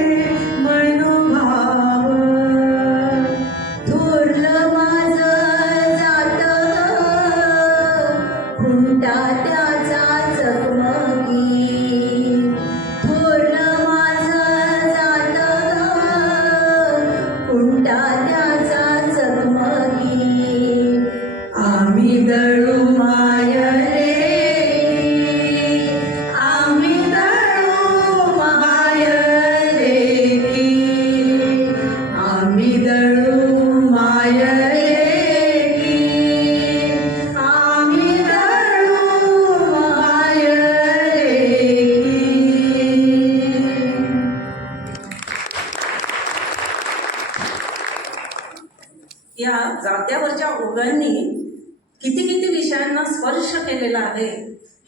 मनोभाव थोरलं माझं जात खुंटा त्याचा चकमकी थोरलं माझं जात खुंटा त्याचा चकमकी आम्ही दळू मायले आम्ही दळू मायले आम्ही दळू मायले आम्ही दळू मायले या जात्यावरच्या ओव्यांनी किती किती विषयांना स्पर्श केलेला आहे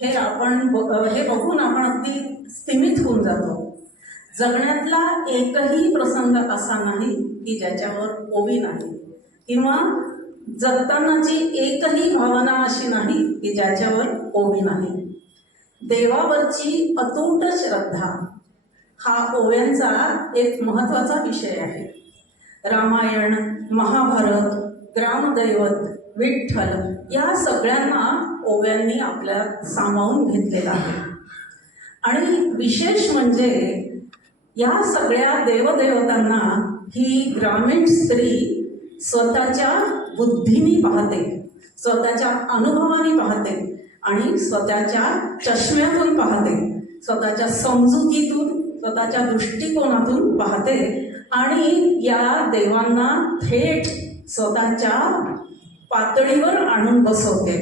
हे बघून आपण अगदी स्तिमित होऊन जातो. जगण्यातला एकही प्रसंग असा नाही की ज्याच्यावर ओवी नाही किंवा जगतानाची एकही भावना अशी नाही की ज्याच्यावर ओवी नाही. देवावरची अतूट श्रद्धा हा ओव्यांचा एक महत्त्वाचा विषय आहे. रामायण, महाभारत, ग्रामदैवत, विठ्ठल या सगळ्यांना ओव्यांनी आपल्यात सामावून घेतलेला आहे. आणि विशेष म्हणजे या सगळ्या देवदेवतांना ही ग्रामीण स्त्री स्वतःच्या बुद्धीने पाहते, स्वतःच्या अनुभवाने पाहते आणि स्वतःच्या चष्म्यातून पाहते, स्वतःच्या समजुतीतून, स्वतःच्या दृष्टिकोनातून पाहते आणि या देवांना थेट स्वतःच्या पातळीवर आणून बसवते.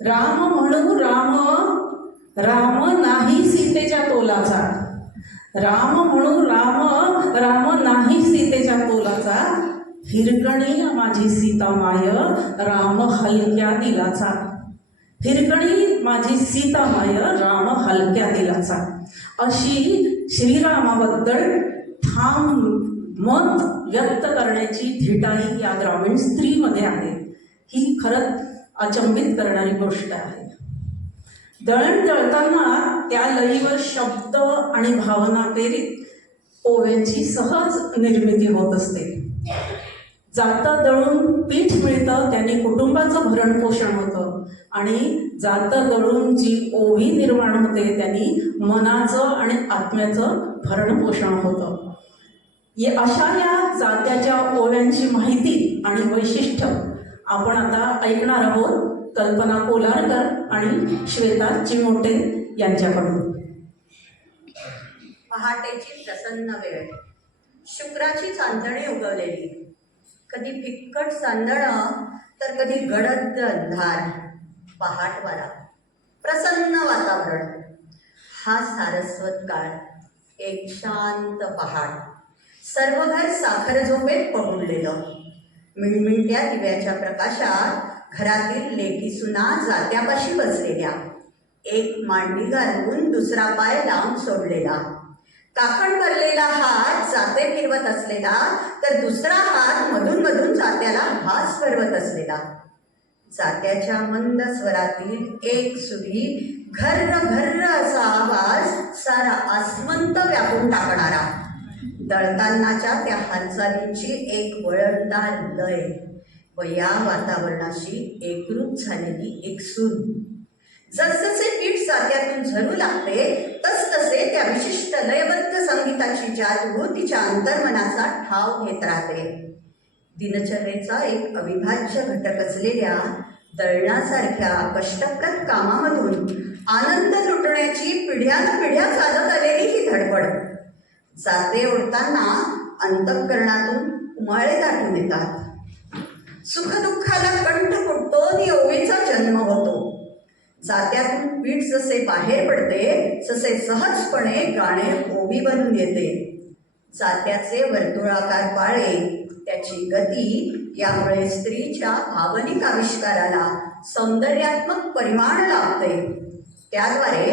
राम म्हणू राम, राम नाही सीतेच्या तोलाचा. राम म्हणू राम, राम नाही सीतेच्या तोलाचा. हिरकणी माझी सीता माय, राम हलक्या दिलाचा. हिरकणी माझी सीता माय, राम हलक्या दिलाचा. अशी श्रीरामाबद्दल ठाम मत व्यक्त करण्याची धिटाई या ग्रामीण स्त्रीमध्ये आहे. ही खरंच अचंबित करणारी गोष्ट आहे. दळण दळताना त्या लईवर शब्द आणि भावना प्रेरित ओव्यांची सहज निर्मिती होत असते. जातं दळून पीठ मिळतं, त्यांनी कुटुंबाचं भरणपोषण होतं आणि जातं दळून जी ओवी निर्माण होते त्यांनी मनाचं आणि आत्म्याचं भरणपोषण होतं. अशा या जात्याच्या ओव्यांची माहिती आणि वैशिष्ट्य आपण आता ऐकणार आहोत कल्पना कोलारकर आणि श्वेता चिमोटे यांच्याकडून. पहाटेची प्रसन्न वेळ, शुक्राची चांदणे उगवलेली, कधी फिक्कट चांदणं तर कधी गडद अंधार, पहाटवारा, प्रसन्न वातावरण. हा सारस्वत काळ, एक शांत पहाट, सर्व घर साखर झोपेत पहुडलेलं. मिणमिणत्या दिव्याच्या प्रकाशात घरातील लेकीसुना जात्यापाशी बसलेल्या, एक मांडी घालून दुसरा पाय लावून सोडलेला, काकण भरलेला हात जाते फिरवत असलेला तर दुसरा हात मधून मधून जात्याला भास फिरवत असलेला. जात्याच्या मंद स्वरातील एक सुरी घर्र घर्र असा आवाज सारा आसमंत व्यापून टाकणारा. दळतानाच्या त्या हालचालींची एक वळणदार लय व या वातावरणाशी एकरूप झालेली एक सूर. जसजसे पीठ जात्यातून झरू लागते तसतसे त्या विशिष्ट लयबद्ध संगीताची जादू तिच्या अंतर्मनाचा ठाव घेत राहते. दिनचर्येचा एक अविभाज्य घटक असलेल्या दळणासारख्या कष्टप्रद कामामधून आनंद लुटण्याची पिढ्यानपिढ्या चालत आलेली ही धडपड जाते ओढताना अंतःकरणातून उमाळे दाटून येतात. सुखदुःखाला कंठ फुटतो आणि ओवीचा जन्म होतो. जात्यातून पीठ जसे बाहेर पडते तसे सहजपणे गाणे ओवी बनून येते. जात्याचे वर्तुळाकार पाळे, त्याची गती यामुळे स्त्रीच्या भावनिक आविष्काराला सौंदर्यात्मक परिमाण लाभते. त्याद्वारे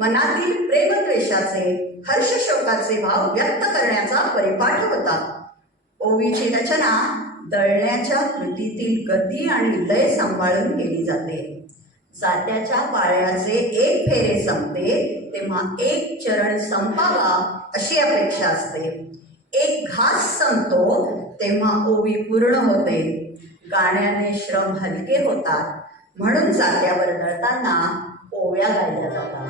मनातील प्रेमद्वेषाचे, हर्षशोकाचे भाव व्यक्त करण्याचा परिपाठ होतात. ओवीची रचना दळण्याच्या कृतीतील गती आणि लय सांभाळून केली जाते. जात्याच्या पाळ्याचे एक फेरे संपते तेव्हा एक चरण संपावा अशी अपेक्षा असते. एक घास संपतो तेव्हा ओवी पूर्ण होते. गाण्याने श्रम हलके होतात म्हणून जात्यावर दळताना ओव्या गायल्या जातात.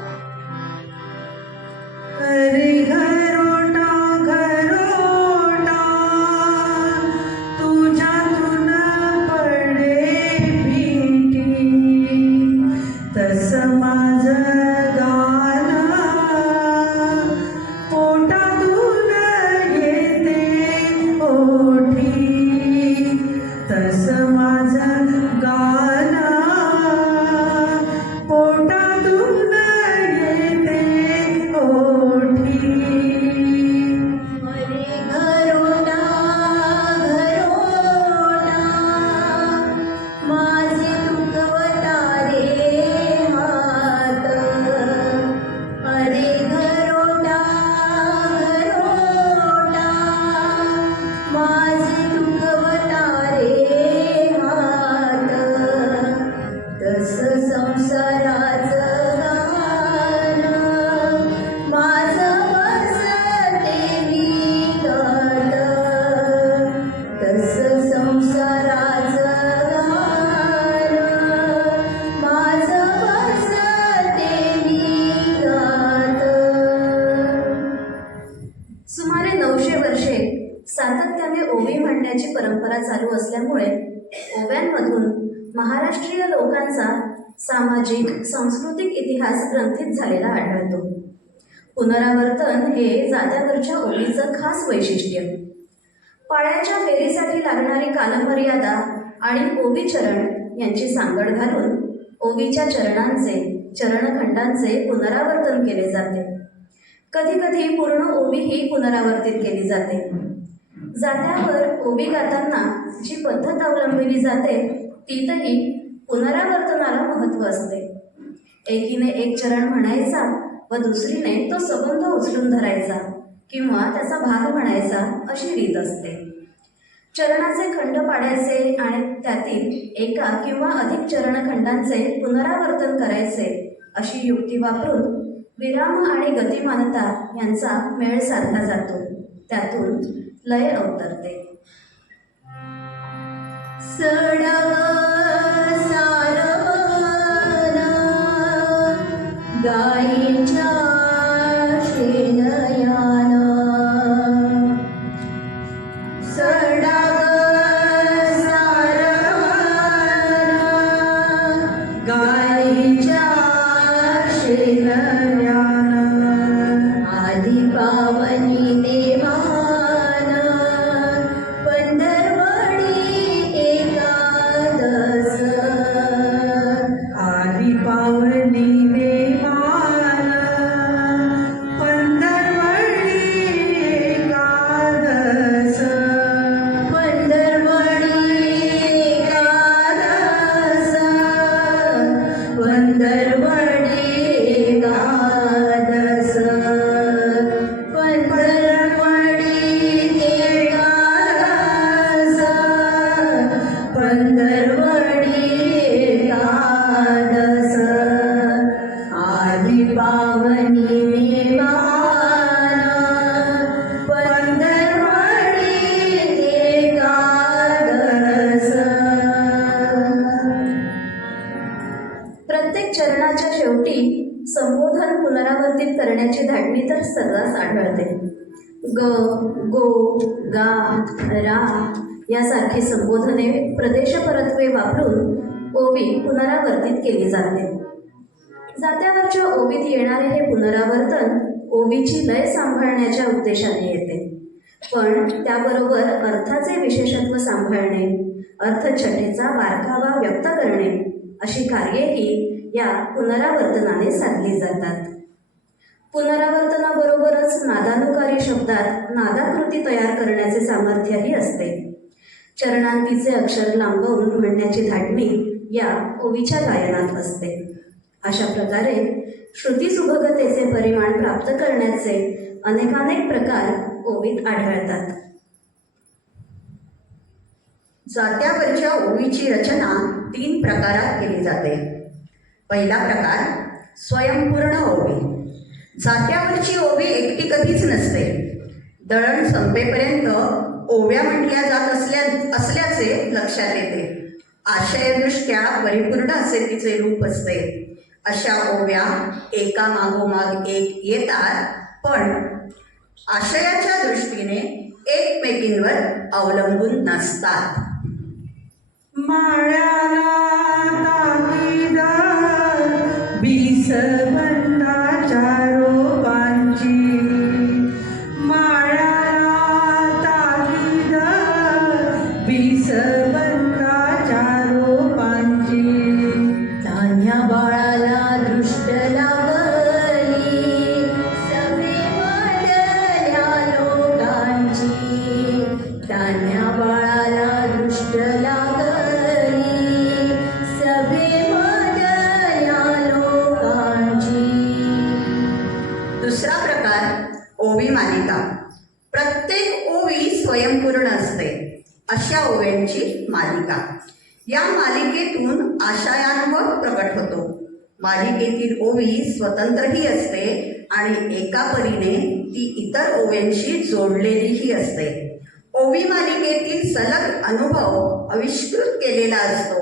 अरे घरोटा घरोटा तुझ्यातून पडे भेटी, तसं माझं गाणं पोटातून येते ओठी, तसं माझं गाणं पोटातून येते ओठी. अरे घरोटा घरोटा माझे दुखवतारे हात. अरे घरोटा घरोटा माझे दुखवतारे हात. तसं संसाराचं गाणं माझं बसते विकत. तसं संसाराचं गाणं माझं बसते विकत. सुमारे 900 वर्षे सातत्याने ओवी म्हणण्याची परंपरा चालू असल्यामुळे ओव्यांमधून महाराष्ट्रीय लोकांचा सामाजिक सांस्कृतिक इतिहास ग्रंथित झालेला आढळतो. पुनरावर्तन हे जात्यावरच्या ओवीचं खास वैशिष्ट्य. पाळ्याच्या फेरीसाठी लागणारी कालमर्यादा आणि ओवी चरण यांची सांगड घालून ओवीच्या चरणखंडांचे पुनरावर्तन केले जाते. कधीकधी पूर्ण ओवीही पुनरावर्तित केली जाते. जात्यावर ओवी गाताना जी पद्धत अवलंबली जाते तीतही पुनरावर्तनाला महत्त्व असते. एकीने एक चरण म्हणायचा व दुसरीने तो संबंध उचलून धरायचा किंवा त्याचा भाग म्हणायचा अशी रीत असते. चरणाचे खंड पाडायचे आणि त्यातील एका किंवा अधिक चरणखंडांचे पुनरावर्तन करायचे अशी युक्ती वापरून विराम आणि गतिमानता यांचा मेळ साधला जातो. त्यातून लय अवतरते. सडग सारवण गायीच्या शेणयान. सडग सारवण गायीच्या शेणयान. आधी पावनी देवान पंढरवडी एकादस. आली पावनी देवान पंढरवडी एकादस. पंढरवडी एकादस. पंढरवडी एकादस. पंढरवडी ग, गो, गा, रा यासारखी संबोधने प्रदेशपरत्वे वापरून ओवी पुनरावर्तित केली जाते. जात्यावरच्या ओवीत येणारे हे पुनरावर्तन ओवीची लय सांभाळण्याच्या उद्देशाने येते, पण त्याबरोबर अर्थाचे विशेषत्व सांभाळणे, अर्थछटेचा बारकावा व्यक्त करणे अशी कार्येही या पुनरावर्तनाने साधली जातात. पुनरावर्तनाबरोबरच नादानुकारी शब्दात नादाकृती तयार करण्याचे सामर्थ्यही असते. चरणांतीचे अक्षर लांबवून म्हणण्याची धाटणी या ओवीच्या गायनात असते. अशा प्रकारे श्रुतीसुभगतेचे परिमाण प्राप्त करण्याचे अनेकानेक प्रकार ओवीत आढळतात. जात्यावरच्या ओवीची रचना 3 प्रकारात केली जाते. पहिला प्रकार स्वयंपूर्ण ओवी. जात्यावरची ओवी एकटी कधीच नसते. दळण संपेपर्यंत ओव्या म्हटल्या जात असल्याचे लक्षात येते. आशयदृष्ट्या परिपूर्ण असे तिचे रूप असते. अशा ओव्या एका मागोमाग एक येतात, पण आशयाच्या दृष्टीने एकमेकींवर अवलंबून नसतात. माळ्याला ताकीद बीस बंदाच्या रोपांची, माळ्याला ताकीद बीस बंदाच्या रोपांची. धान्या बाळाला दृष्ट लागली सभे वाढल्या लोकांची. धान्या बाळाला दृष्ट लागली सभे वाढल्या लोकांची. दुसरा प्रकार ओवी मालिका. प्रत्येक ओवी स्वयंपूर्ण असते. अशा ओव्यांची मालिका. या मालिकेतून आशयानुभव प्रकट होतो. मालिकेतील ओवी स्वतंत्रही असते आणि एका परीने ती इतर ओव्यांशी जोडलेलीही असते. ओवी मालिकेतील सलग अनुभव आविष्कृत केलेला असतो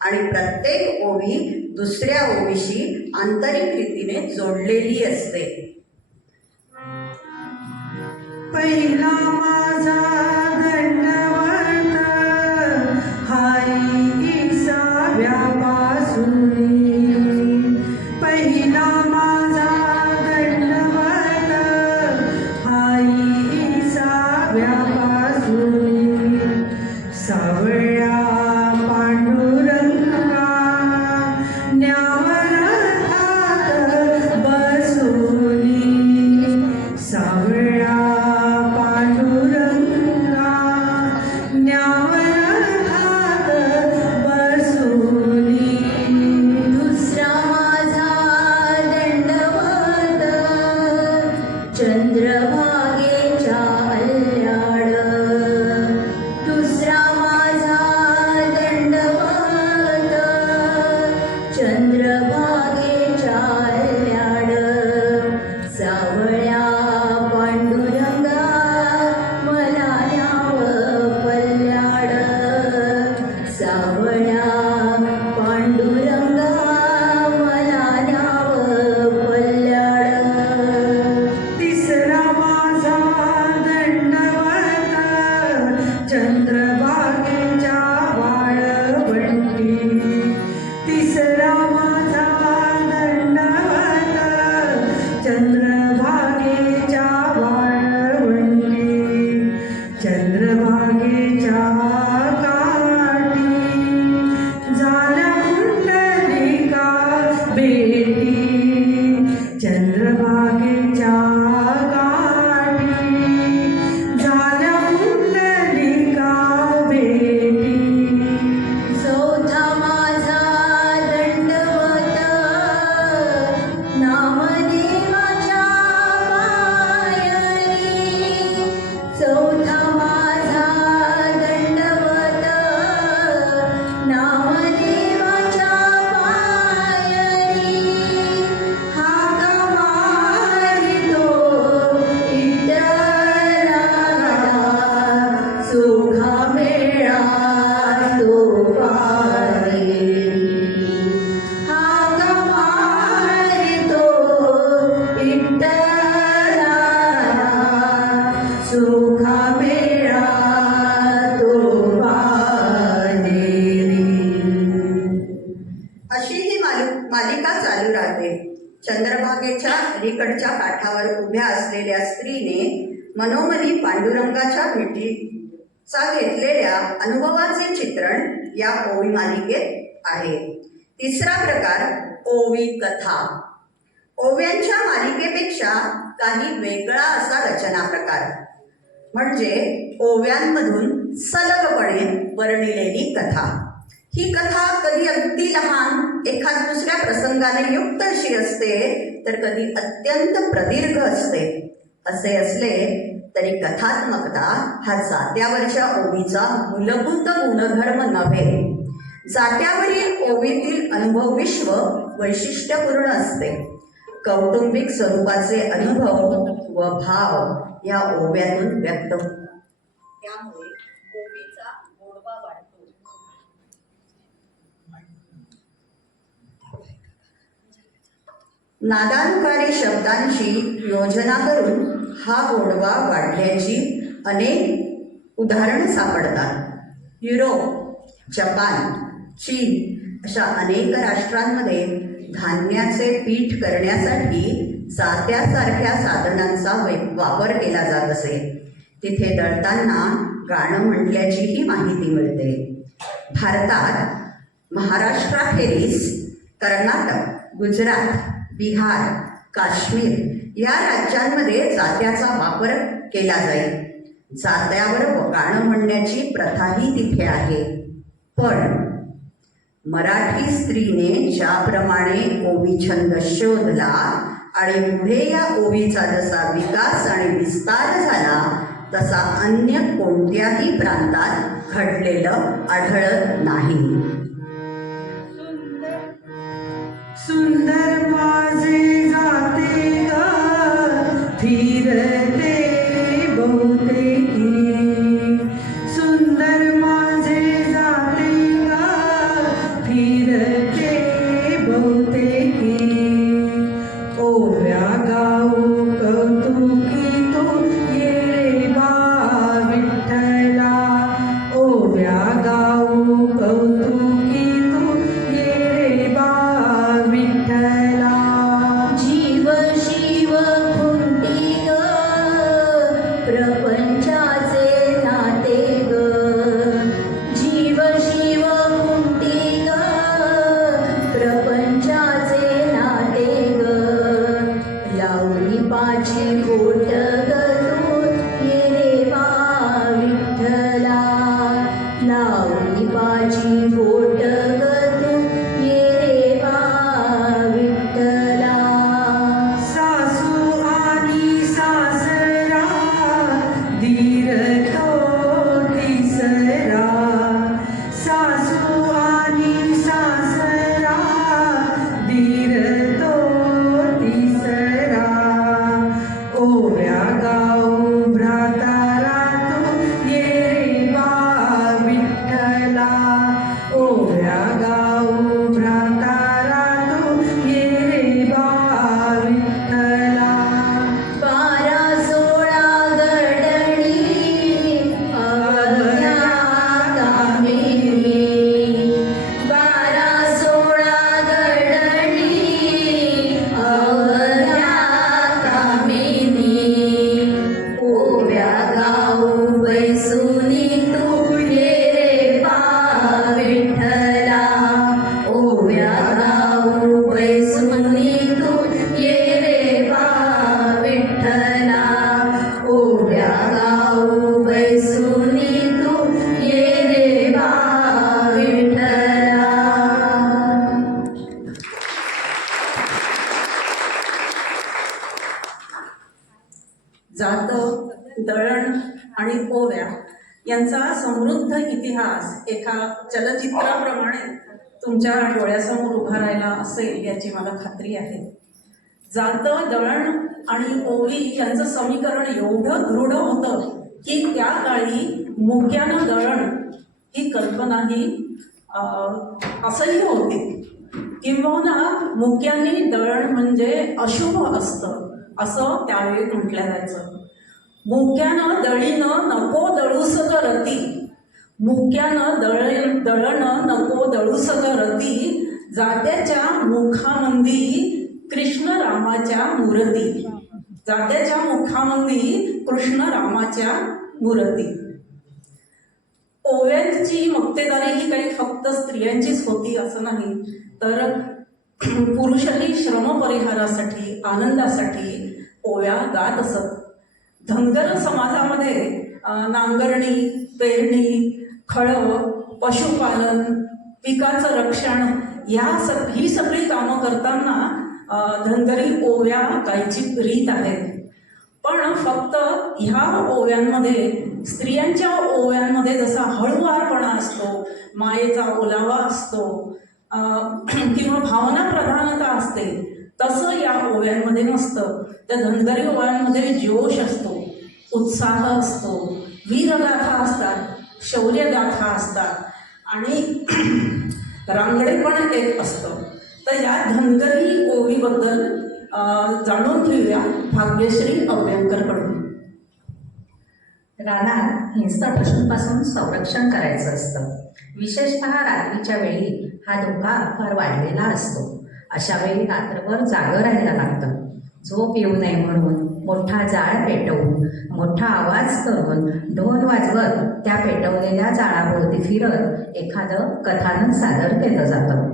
आणि प्रत्येक ओवी दुसऱ्या ओवीशी आंतरिक रीतीने जोडलेली असते. पहिला माझा दंडवत हाई ईसाव्यापासून. पहिला माझा दंडवत हाई ईसाव्यापासून. सावळ्या पांडुरंगा न्यावर हात बसुनी. सावळ्या पांडुरंगा न्यावर हात बसुनी. दुसरा माझा दंडवत चंद्रभागेच्या अल्ल्याड. दुसरा माझा दंडवत चंद्रभागेच्या अल्ल्याड. सावळ्या पांडुरंगा सुखा मेळा तो बाहेरी. अशी ही मालिका चालू राहते. चंद्रभागेच्या अलीकडच्या काठावर उभ्या असलेल्या स्त्रीने मनोमनी पांडुरंगाच्या भेटीचा घेतलेल्या अनुभवाचे चित्रण या ओवी मालिकेत आहे. तिसरा प्रकार ओवी कथा. ओव्यांच्या मालिकेपेक्षा काही वेगळा असा रचना प्रकार म्हणजे ओव्यांमधून सलगपणे वर्णिलेली कथा. ही कथा कधी अगदी लहान एखाद दुसऱ्या प्रसंगाने युक्त अशी असते, तर कधी अत्यंत प्रदीर्घ असते. असे असले तरी कथात्मकता हा जात्यावरच्या ओवीचा मूलभूत गुणधर्म नव्हे. जात्यावरील ओवीतील अनुभव विश्व वैशिष्ट्यपूर्ण असते. कौटुंबिक स्वरूपाचे अनुभव व भाव या ओव्यातून व्यक्त होतात. त्यामुळे ओवीचा गोडवा वाढतो. नादानुकारी शब्दांची योजना करून हा गोडवा वाढण्याची अनेक उदाहरणं सापडतात. युरोप, जपान, चीन अशा अनेक राष्ट्रांमध्ये धान्याचे पीठ करण्यासाठी जात्यासारख्या साधनांचा वापर केला जात असे. तिथे दळताना गाणं म्हटल्याचीही माहिती मिळते. भारतात महाराष्ट्राखेरीज कर्नाटक, गुजरात, बिहार, काश्मीर या राज्यांमध्ये जात्याचा वापर केला जाईल. जात्यावर गाणं म्हणण्याची प्रथाही तिथे आहे. पण मराठी स्त्रीने ज्याप्रमाणे ओवी छंद शोधला आणि पुढे या ओवीचा जसा विकास आणि विस्तार झाला, तसा अन्य कोणत्याही प्रांतात घडलेलं आढळत नाही. सुंदर माझे जाते ग फिरते बहुतेकी. सुंदर माझे जाते ग फिरते बहुतेकी. ओव्या गाऊ कौतुकी तू ये रे बा विठ्ठला. ओव्या गाऊ कौतुकी तू ये रे बा विठ्ठला. जीव शिव खुंटी ग प्रपंचाचे नाते ग. जीव शिव खुंटी ग प्रपंचाचे नाते ग. लावणी पाची बोट ग तू ये रे बा विठ्ठला. लावणी पाची बोट ग तू ये रे बा विठ्ठला. सासू आणि सासरा दीर तो तिसरा. सासू आणि सासरा दीर तो तिसरा. ओव्या गाऊ भ्रातारा तू ये रे बा विठ्ठला. ओव्या गाऊ भ्रातारा तू ये रे बा विठ्ठला. 12-16 गडणी अवघ्या कामिनी. 12-16 गडणी अवघ्या कामिनी. ओव्या गाऊ बैसुनी तू ये रे बा विठ्ठला. ओव्या गाऊ बैसुनी तू ये रे बा विठ्ठला. ओव्या गाऊ बैसुनी तू ये रे बा विठ्ठला. जातं, दळण आणि ओव्या यांचा समृद्ध इतिहास एका चलचित्राप्रमाणे तुमच्या डोळ्यासमोर उभा राहिला असेल याची मला खात्री आहे. जातं, दळण आणि ओवी यांचं समीकरण एवढं दृढ होतं की त्या काळी मुक्यानं दळण ही कल्पनाही असंही होती. किंबहुना मुक्याने दळण म्हणजे अशुभ असतं असं त्यावेळी म्हटलं जायचं. मुक्यानं दळीनं नको दळूस ग रती, मुक्यानं दळणं नको दळूस ग रती, जात्याच्या मुखामंदी कृष्ण रामाच्या मूर्ती, जात्याच्या मुखामंदी कृष्ण रामाच्या मूर्ती. ओव्यांची मक्तेदारी ही काही फक्त स्त्रियांचीच होती असं नाही, तर पुरुषही श्रमपरिहारासाठी आनंदासाठी ओव्या गात असत. धनगर समाजामध्ये नांगरणी, पेरणी, खळं, पशुपालन, पिकाचं रक्षण ही सगळी कामं करताना धनगरी ओव्या गायची रीत आहे. पण फक्त ह्या ओव्यांमध्ये, स्त्रियांच्या ओव्यांमध्ये जसा हळुवारपणा असतो, मायेचा ओलावा असतो किंवा भावना प्रधानता असते, तसं या ओव्यांमध्ये नसतं. त्या धनगरी ओव्यांमध्ये जोश असतो, उत्साह असतो, वीरगाथा असतात, शौर्यगाथा असतात आणि रांगडेपण एक असतं. तर या धनगरी ओवीबद्दल जाणून घेऊया भाग्यश्री अभ्यंकरकडून. रानात हिंस्र पशूंपासून संरक्षण करायचं असतं. विशेषतः रात्रीच्या वेळी हा धोका फार वाढलेला असतो. अशा वेळी रात्रभर जागं राहायला लागतं. झोप येऊ नये म्हणून मोठा जाळ पेटवून, मोठा आवाज करून, ढोल वाजवत त्या पेटवलेल्या जाळाभोवती फिरत एखादं कथानक सादर केलं जातं.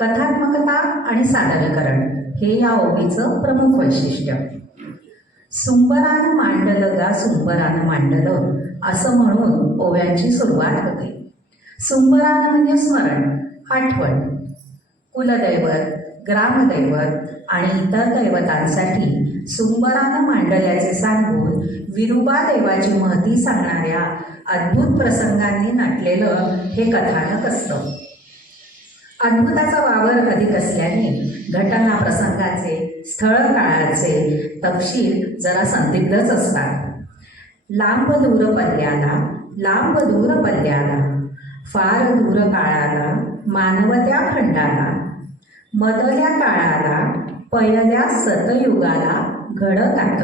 कथात्मकता आणि सादरीकरण हे या ओवीचं प्रमुख वैशिष्ट्य. सुंबरानं मांडलं गा सुंबरानं मांडलं असं म्हणून ओव्यांची सुरुवात होते. सुंबरानं म्हणजे स्मरण, आठवण. कुलदैवत, ग्रामदैवत आणि इतर दैवतांसाठी सुंबरानं मांडल्याचे सांगून विरुबा देवाची महती सांगणाऱ्या अद्भुत प्रसंगांनी नटलेलं हे कथानक असतं. अद्भुताचा वावर अधिक असल्याने घटना प्रसंगाचे, स्थळ काळाचे तपशील जरा संदिग्धच असतात. लांब दूर पल्ल्याला, फार दूर काळाला, मानवत्या खंडाला, मधल्या काळाला, पयल्या सतयुगाला घडत.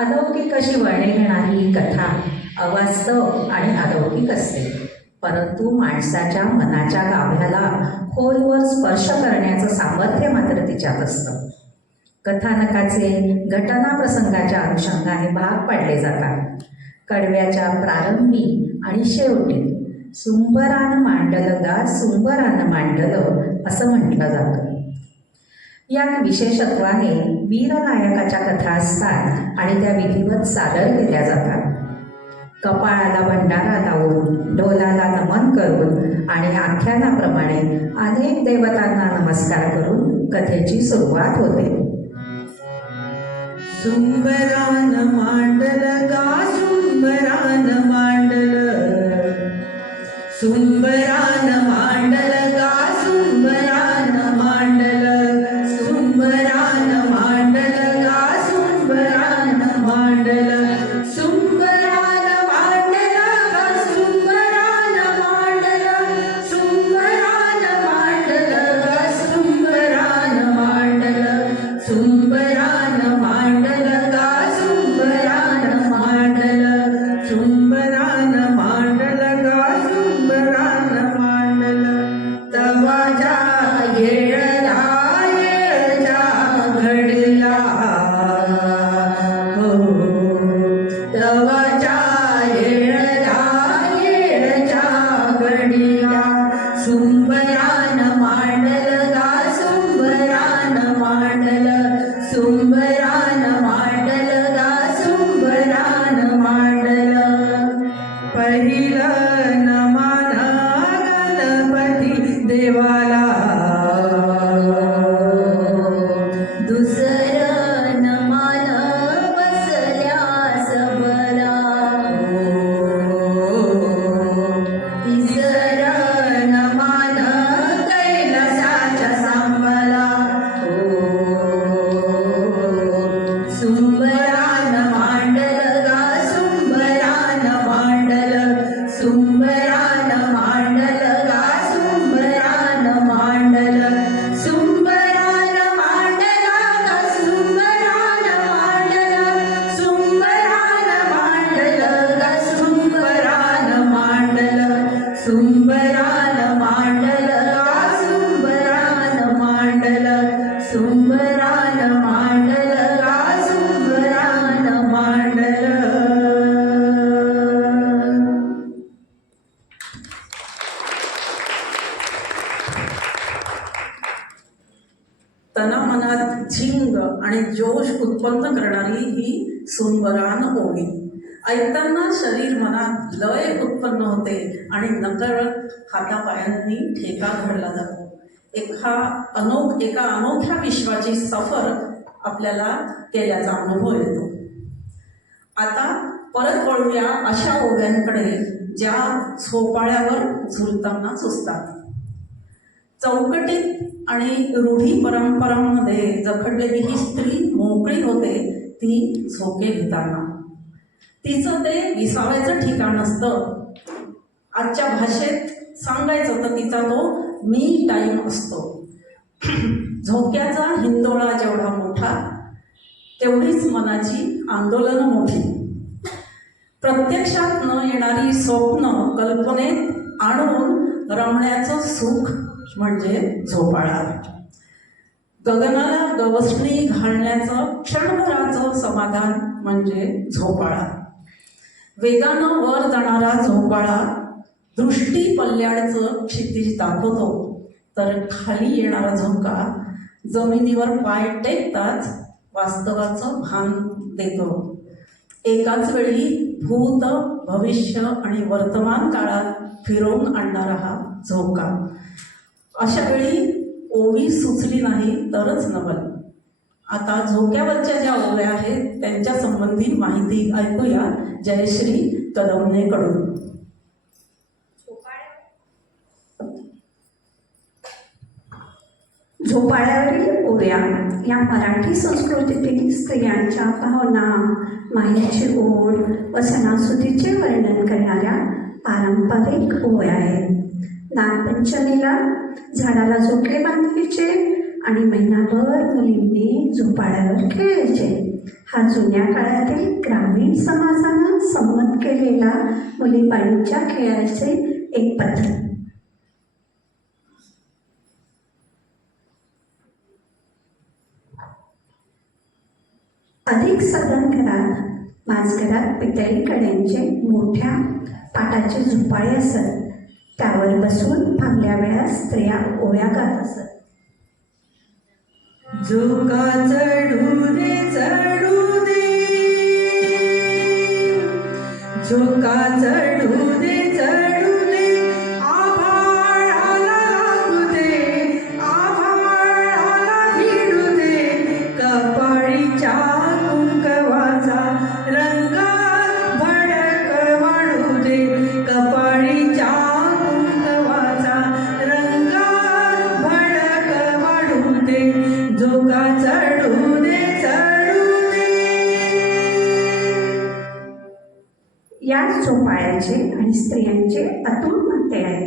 अलौकिक अशी वळणे घेणारी ही कथा अवास्तव आणि अलौकिक असते, परंतु माणसाच्या मनाच्या गाभ्याला खोलवर स्पर्श करण्याचं सामर्थ्य मात्र तिच्यात असतं. कथानकाचे घटना प्रसंगाच्या अनुषंगाने भाग पाडले जातात. कडव्याच्या प्रारंभी आणि शेवटी सुंबरानं मांडलं गा सुंबरानं मांडलं असं म्हटलं जातं. यात विशेषत्वाने वीरनायकाच्या कथा असतात आणि त्या विधिवत सादर केल्या जातात. कपाळाला भंडारा लावून, ढोलाला नमन करून आणि आख्यानाप्रमाणे अनेक देवतांना नमस्कार करून कथेची सुरुवात होते. सुंबरानं मांडलं गा सुंबरानं मांडलं, सुंबरानं मांडलं गा सुंबरानं मांडलं, सुंबरानं मांडलं गा सुंबरानं मांडलं, सुंबरानं मांडलं गा सुंबरानं मांडलं, सुंबरानं मांडलं गा सुंबरानं मांडलं, सुंबरानं मांडलं गा सुंबरानं मांडलं, सुंबरानं मांडलं गा सुंबरानं उत्पन्न करणारी ही सुंबरान ओवी. ऐकताना शरीर मनात लय उत्पन्न होते आणि नकळत हातापायांनी ठेका धरला जातो. एका अनोख्या विश्वाची सफर आपल्याला केल्याचा अनुभव येतो. आता परत वळूया अशा ओव्यांकडे ज्या झोपाळ्यावर झुलताना सुचतात. चौकटीत आणि रूढी परंपरांमध्ये जखडलेली ही स्त्री मोकळी होते ती झोके घेताना. तिचं ते विसावायचं ठिकाण असतं. आजच्या भाषेत सांगायचं तर तिचा तो मी टाईम असतो. झोक्याचा हिंदोळा जेवढा मोठा तेवढीच मनाची आंदोलनं मोठी. प्रत्यक्षात न येणारी स्वप्न कल्पनेत आणून रमण्याचं सुख म्हणजे झोपाळा. गगनाला गवसणी घालण्याचं क्षणभराचं समाधान म्हणजे झोपाळा. वेगानं वर जाणारा झोपाळा दृष्टी पल्ल्याडचं क्षितिज दाखवतो, तर खाली येणारा झोका जमिनीवर पाय टेकताच वास्तवाचं भान देतो. एकाच वेळी भूत, भविष्य आणि वर्तमान काळात फिरवून आणणारा हा झोका. अशा वेळी ओवी सुचली नाही तरच नवल. आता झोक्यावरच्या ज्या ओव्या आहेत त्यांच्या संबंधी माहिती ऐकूया जयश्री कदमनेकडून. झोपाळ्यावरील ओव्या या मराठी संस्कृतीतील स्त्रियांच्या भावना, माहेरची ओढ व सणासुदीचे वर्णन करणाऱ्या पारंपरिक ओव्या आहेत. नागपंचमीला झाडाला झोके बांधायचे आणि महिनाभर मुलींनी झोपाळ्यावर खेळायचे. हा जुन्या काळातील ग्रामीण समाजानं संमत केलेला मुलीबाळींच्या खेळाचे एक पद्धत. अधिक साधन घरात माझघरात पितळी कड्यांचे मोठ्या पाटाचे झोपाळे असत. त्यावर बसून फावल्या वेळात स्त्रिया ओव्या गात असत. झोका चढू दे चढू दे, झोका चढू दे चढू दे, आभाळाला लागू दे, आभाळाला भिडू दे, कपाळीच्या कुंकवाचा रंगात भडक वाढू दे, कपाळीच्या कुंकवाचा रंगात भडक वाढू दे, झोका चढू दे चढू दे. या झोपाळ्याचे आणि स्त्रियांचे अतूट नाते आहे.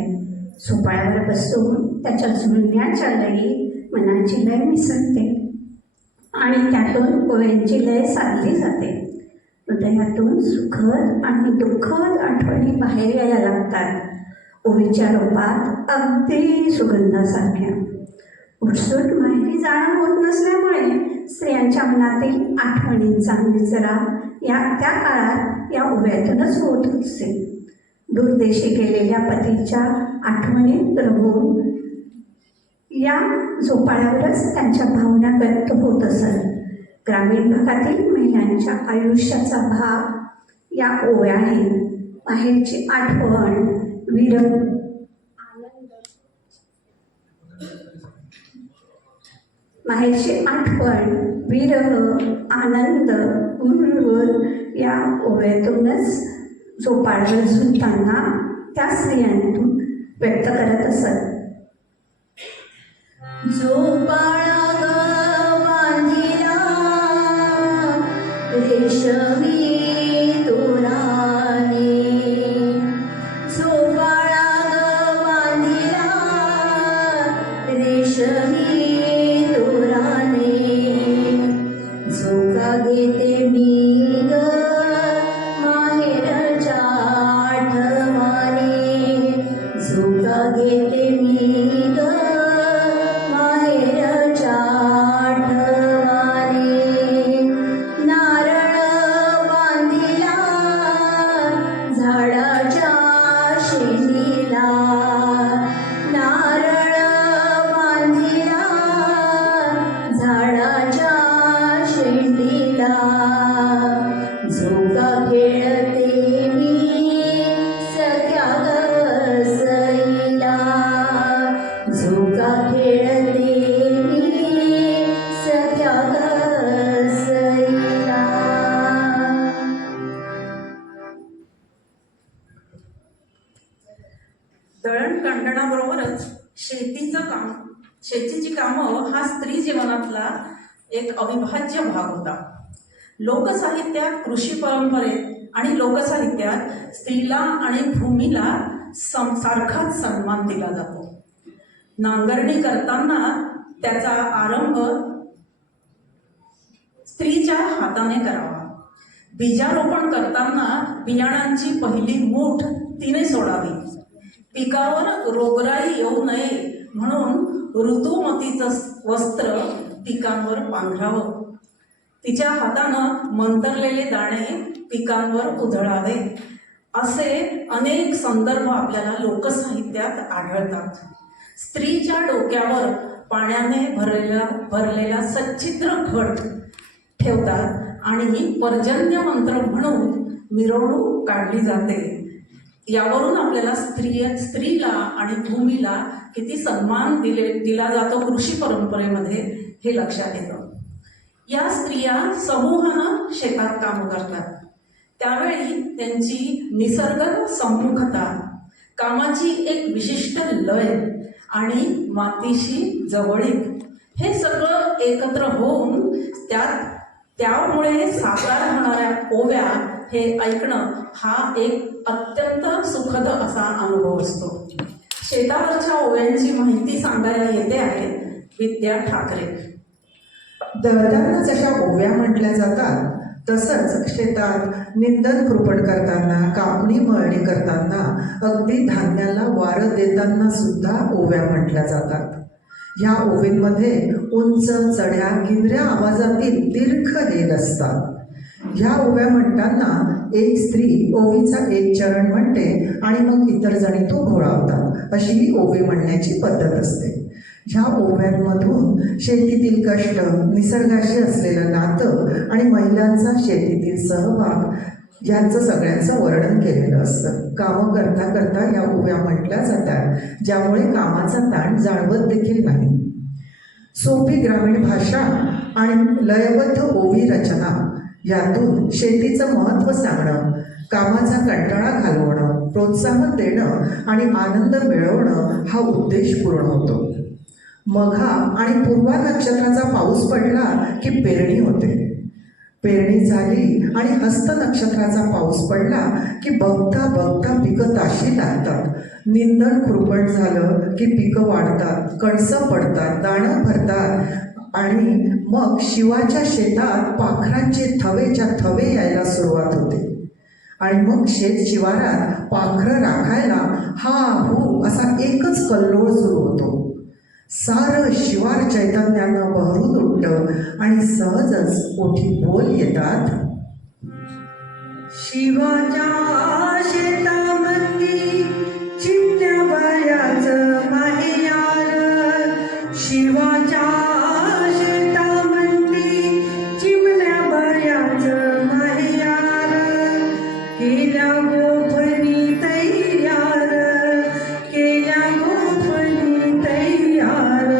झोपाळ्यावर बसून त्याच्या झुलण्याच्या लयी मनाची लय मिसळते आणि त्यातून ओव्यांची लय साधली जाते. हृदयातून सुखद आणि दुःखद आठवणी बाहेर यायला लागतात. ओवीच्या रूपात अगदी सुगंधासारख्या. उठसूट माहेरी जाणं होत नसल्यामुळे स्त्रियांच्या मनातील आठवणींचा निचरा त्या काळात या ओव्यातूनच होत असते. दूरदेशी गेलेल्या पतीच्या आठवणीत रमून या झोपाळ्यावरच त्यांच्या भावना व्यक्त होत असत. ग्रामीण भागातील महिलांच्या आयुष्याचा भाग या ओव्या आहेत. माहेरची आठवण, विरह, आनंद, उर्वर या ओव्यातूनच झोपाळ्यावर झुलताना त्या स्त्रियांतून व्यक्त करत असत. झोपाळा ग बांधिला रेशमी तोराने, झोपाळा ग बांधिला रेशमी तोराने, झोका घेते मी ग माहेरच्या आठवणी, झोका घेते मी ग माहेर दळणकांडणाबरोबरच शेतीची कामं हा स्त्री जीवनातला एक अविभाज्य भाग होता. लोकसाहित्यात, कृषी परंपरेत आणि लोकसाहित्यात स्त्रीला आणि भूमीला सारखाच सन्मान दिला जातो. नांगरणी करताना त्याचा आरंभ स्त्रीच्या हाताने करावा. बीजारोपण करताना बियाणांची पहिली मूठ तिने सोडावी. पिकावर रोगराई येऊ नये म्हणून ऋतुमतीचं वस्त्र पिकांवर पांघरावं. तिच्या हातानं मंतरलेले दाणे पिकांवर उधळावे. असे अनेक संदर्भ आपल्याला लोकसाहित्यात आढळतात. स्त्रीच्या डोक्यावर पाण्याने भरलेला सच्चिद्र घट ठेवतात आणि पर्जन्य मंत्र म्हणून मिरवणूक काढली जाते. यावरून आपल्याला स्त्रीला आणि भूमीला किती सन्मान दिला जातो कृषी परंपरेमध्ये हे लक्षात येतं. या स्त्रिया समूहानं शेतात काम करतात. त्यावेळी त्यांची निसर्ग सम्मुखता, कामाची एक विशिष्ट लय आणि मातीशी जवळीक हे सगळं एकत्र होऊन त्यामुळे साकार होणाऱ्या ओव्या हे ऐकणं हा एक अत्यंत सुखद असा अनुभव असतो. शेतावरच्या ओव्यांची माहिती सांगायला येते आहे विद्या ठाकरे. दळताना जशा ओव्या म्हटल्या जातात तसंच शेतात निंदन खुरपण करताना, कापणी मळणी करताना, अगदी धान्याला वारं देताना सुद्धा ओव्या म्हटल्या जातात. ह्या ओवींमध्ये उंच, चढ्या, किंद्र्या आवाजातील दीर्घ हेल असतात. ह्या ओव्या म्हणताना एक स्त्री ओवीचा एक चरण म्हणते आणि मग इतर जणी तो घोळावतात. अशी ही ओवी म्हणण्याची पद्धत असते. ह्या ओव्यांमधून शेतीतील कष्ट, निसर्गाशी असलेलं नातं आणि महिलांचा शेतीतील सहभाग यांचं सगळ्यांचं वर्णन केलेलं असतं. कामं करता करता या ओव्या म्हटल्या जातात, ज्यामुळे कामाचा ताण जाणवत देखील नाही. सोपी ग्रामीण भाषा आणि लयबद्ध ओवी रचना यातून शेतीचं महत्त्व सांगणं, कामाचा कंटाळा घालवणं, प्रोत्साहन देणं आणि आनंद मिळवणं हा उद्देश पूर्ण होतो. मघा आणि पूर्वा नक्षत्राचा पाऊस पडला की पेरणी होते. पेरणी झाली आणि हस्त नक्षत्राचा पाऊस पडला की बघता बघता पिकं ताशी लागतात. निंदण खुरपण झालं की पिकं वाढतात, कणसं पडतात, दाणं भरतात आणि मग शिवाच्या शेतात पाखरांचे थवेच्या थवे यायला सुरुवात होते. आणि मग शेत शिवारात पाखरं राखायला हा हू असा एकच कल्लोळ सुरू होतो. सारं शिवार चैतन्यानं बहरून उठतं आणि सहजच ओठी बोल येतात. शिवाच्या शेतामंदी चिमण्या बायाचं माहेयार. शिवाच्या शेतामंदी चिमण्या बायाचं माहेयार. केल्या गोफणी तयार, केल्या गोफणी तयार.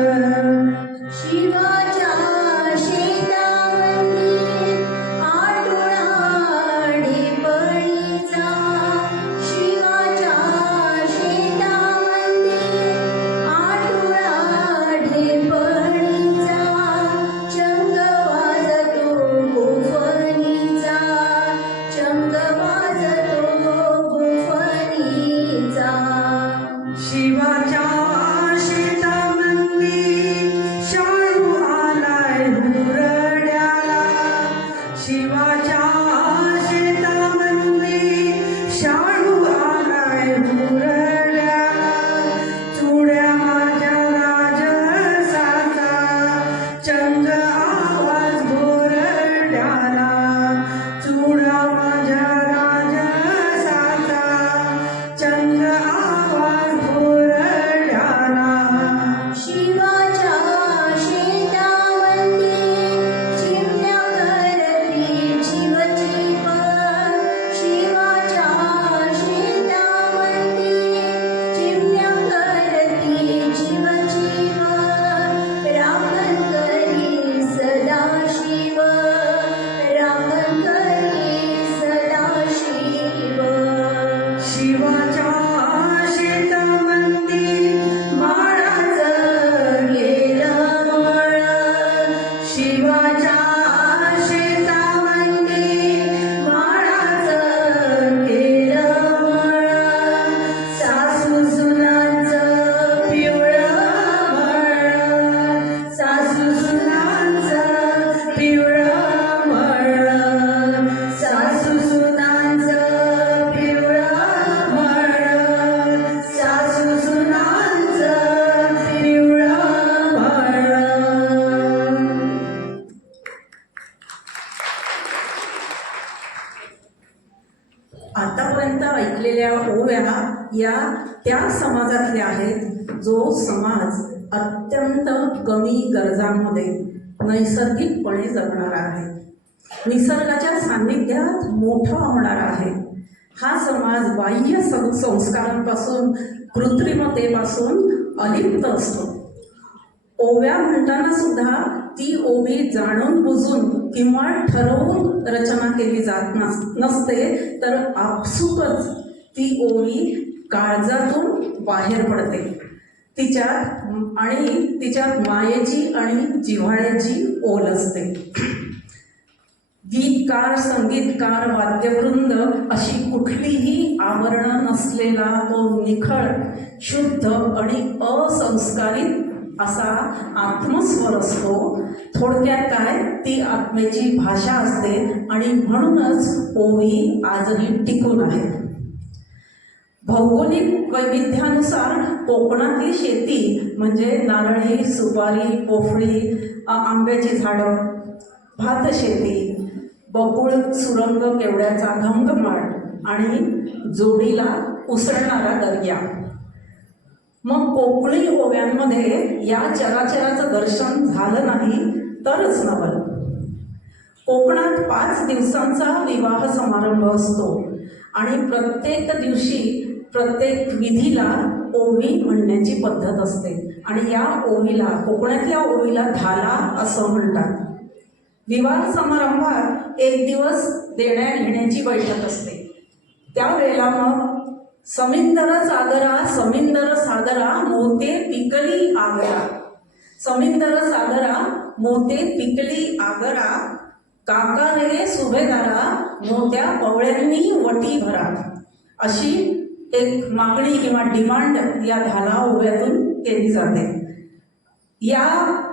शिवाच्या शेतामंदी आटोळा ढेपळीचा. शिवाच्या शेतामंदी आटोळा ढेपळीचा. चंग वाजतो गोफणीचा, चंग वाजतो आतापर्यंत ऐकलेल्या ओव्या या त्या समाजातल्या आहेत जो समाज अत्यंत कमी गरजांमध्ये नैसर्गिकपणे जगणारा आहे, निसर्गाच्या सान्निध्यात मोठा होणारा आहे. हा समाज बाह्य संस्कारांपासून कृत्रिमतेपासून अलिप्त असतो. ओव्या म्हणताना सुद्धा ती ओवी जाणून बुजून किंवा ठरवून रचना केली जात नसते, तर आपसुकच ती ओवी काळजातून बाहेर पडते. तिच्यात मायेची आणि जिव्हाळ्याची ओल असते. गीतकार, संगीतकार, वाद्यवृंद अशी कुठलीही आवरणं नसलेला तो निखळ, शुद्ध आणि असंस्कारित असा आत्मस्वर असतो. थोडक्यात काय, ती आत्मेची भाषा असते आणि म्हणूनच ओवी आजही टिकून आहेत. भौगोलिक वैविध्यानुसार कोकणातली शेती म्हणजे नारळी, सुपारी, पोफळी, आंब्याची झाडं, भातशेती, बकुळ, सुरंग, केवड्याचा घमघमाट आणि जोडीला उसळणारा दर्या. मग कोकणी ओव्यांमध्ये या चराचराचं दर्शन झालं नाही तरच नवल. कोकणात 5 दिवसांचा विवाह समारंभ असतो आणि प्रत्येक दिवशी प्रत्येक विधीला ओवी म्हणण्याची पद्धत असते आणि या ओवीला, कोकणातल्या ओवीला धाला असं म्हणतात. विवाह समारंभात 1 दिवस देण्या घेण्याची बैठक असते. त्यावेळेला मग समिंदर सागरा मोते पिकली आगरा, समिंदर सागरा मोते पिकली आगरा, काका रे सुभेदारा मोत्या पवळ्यांनी वटी भरा, अशी एक मागणी किंवा डिमांड या धाला ओव्यातून केली जाते. या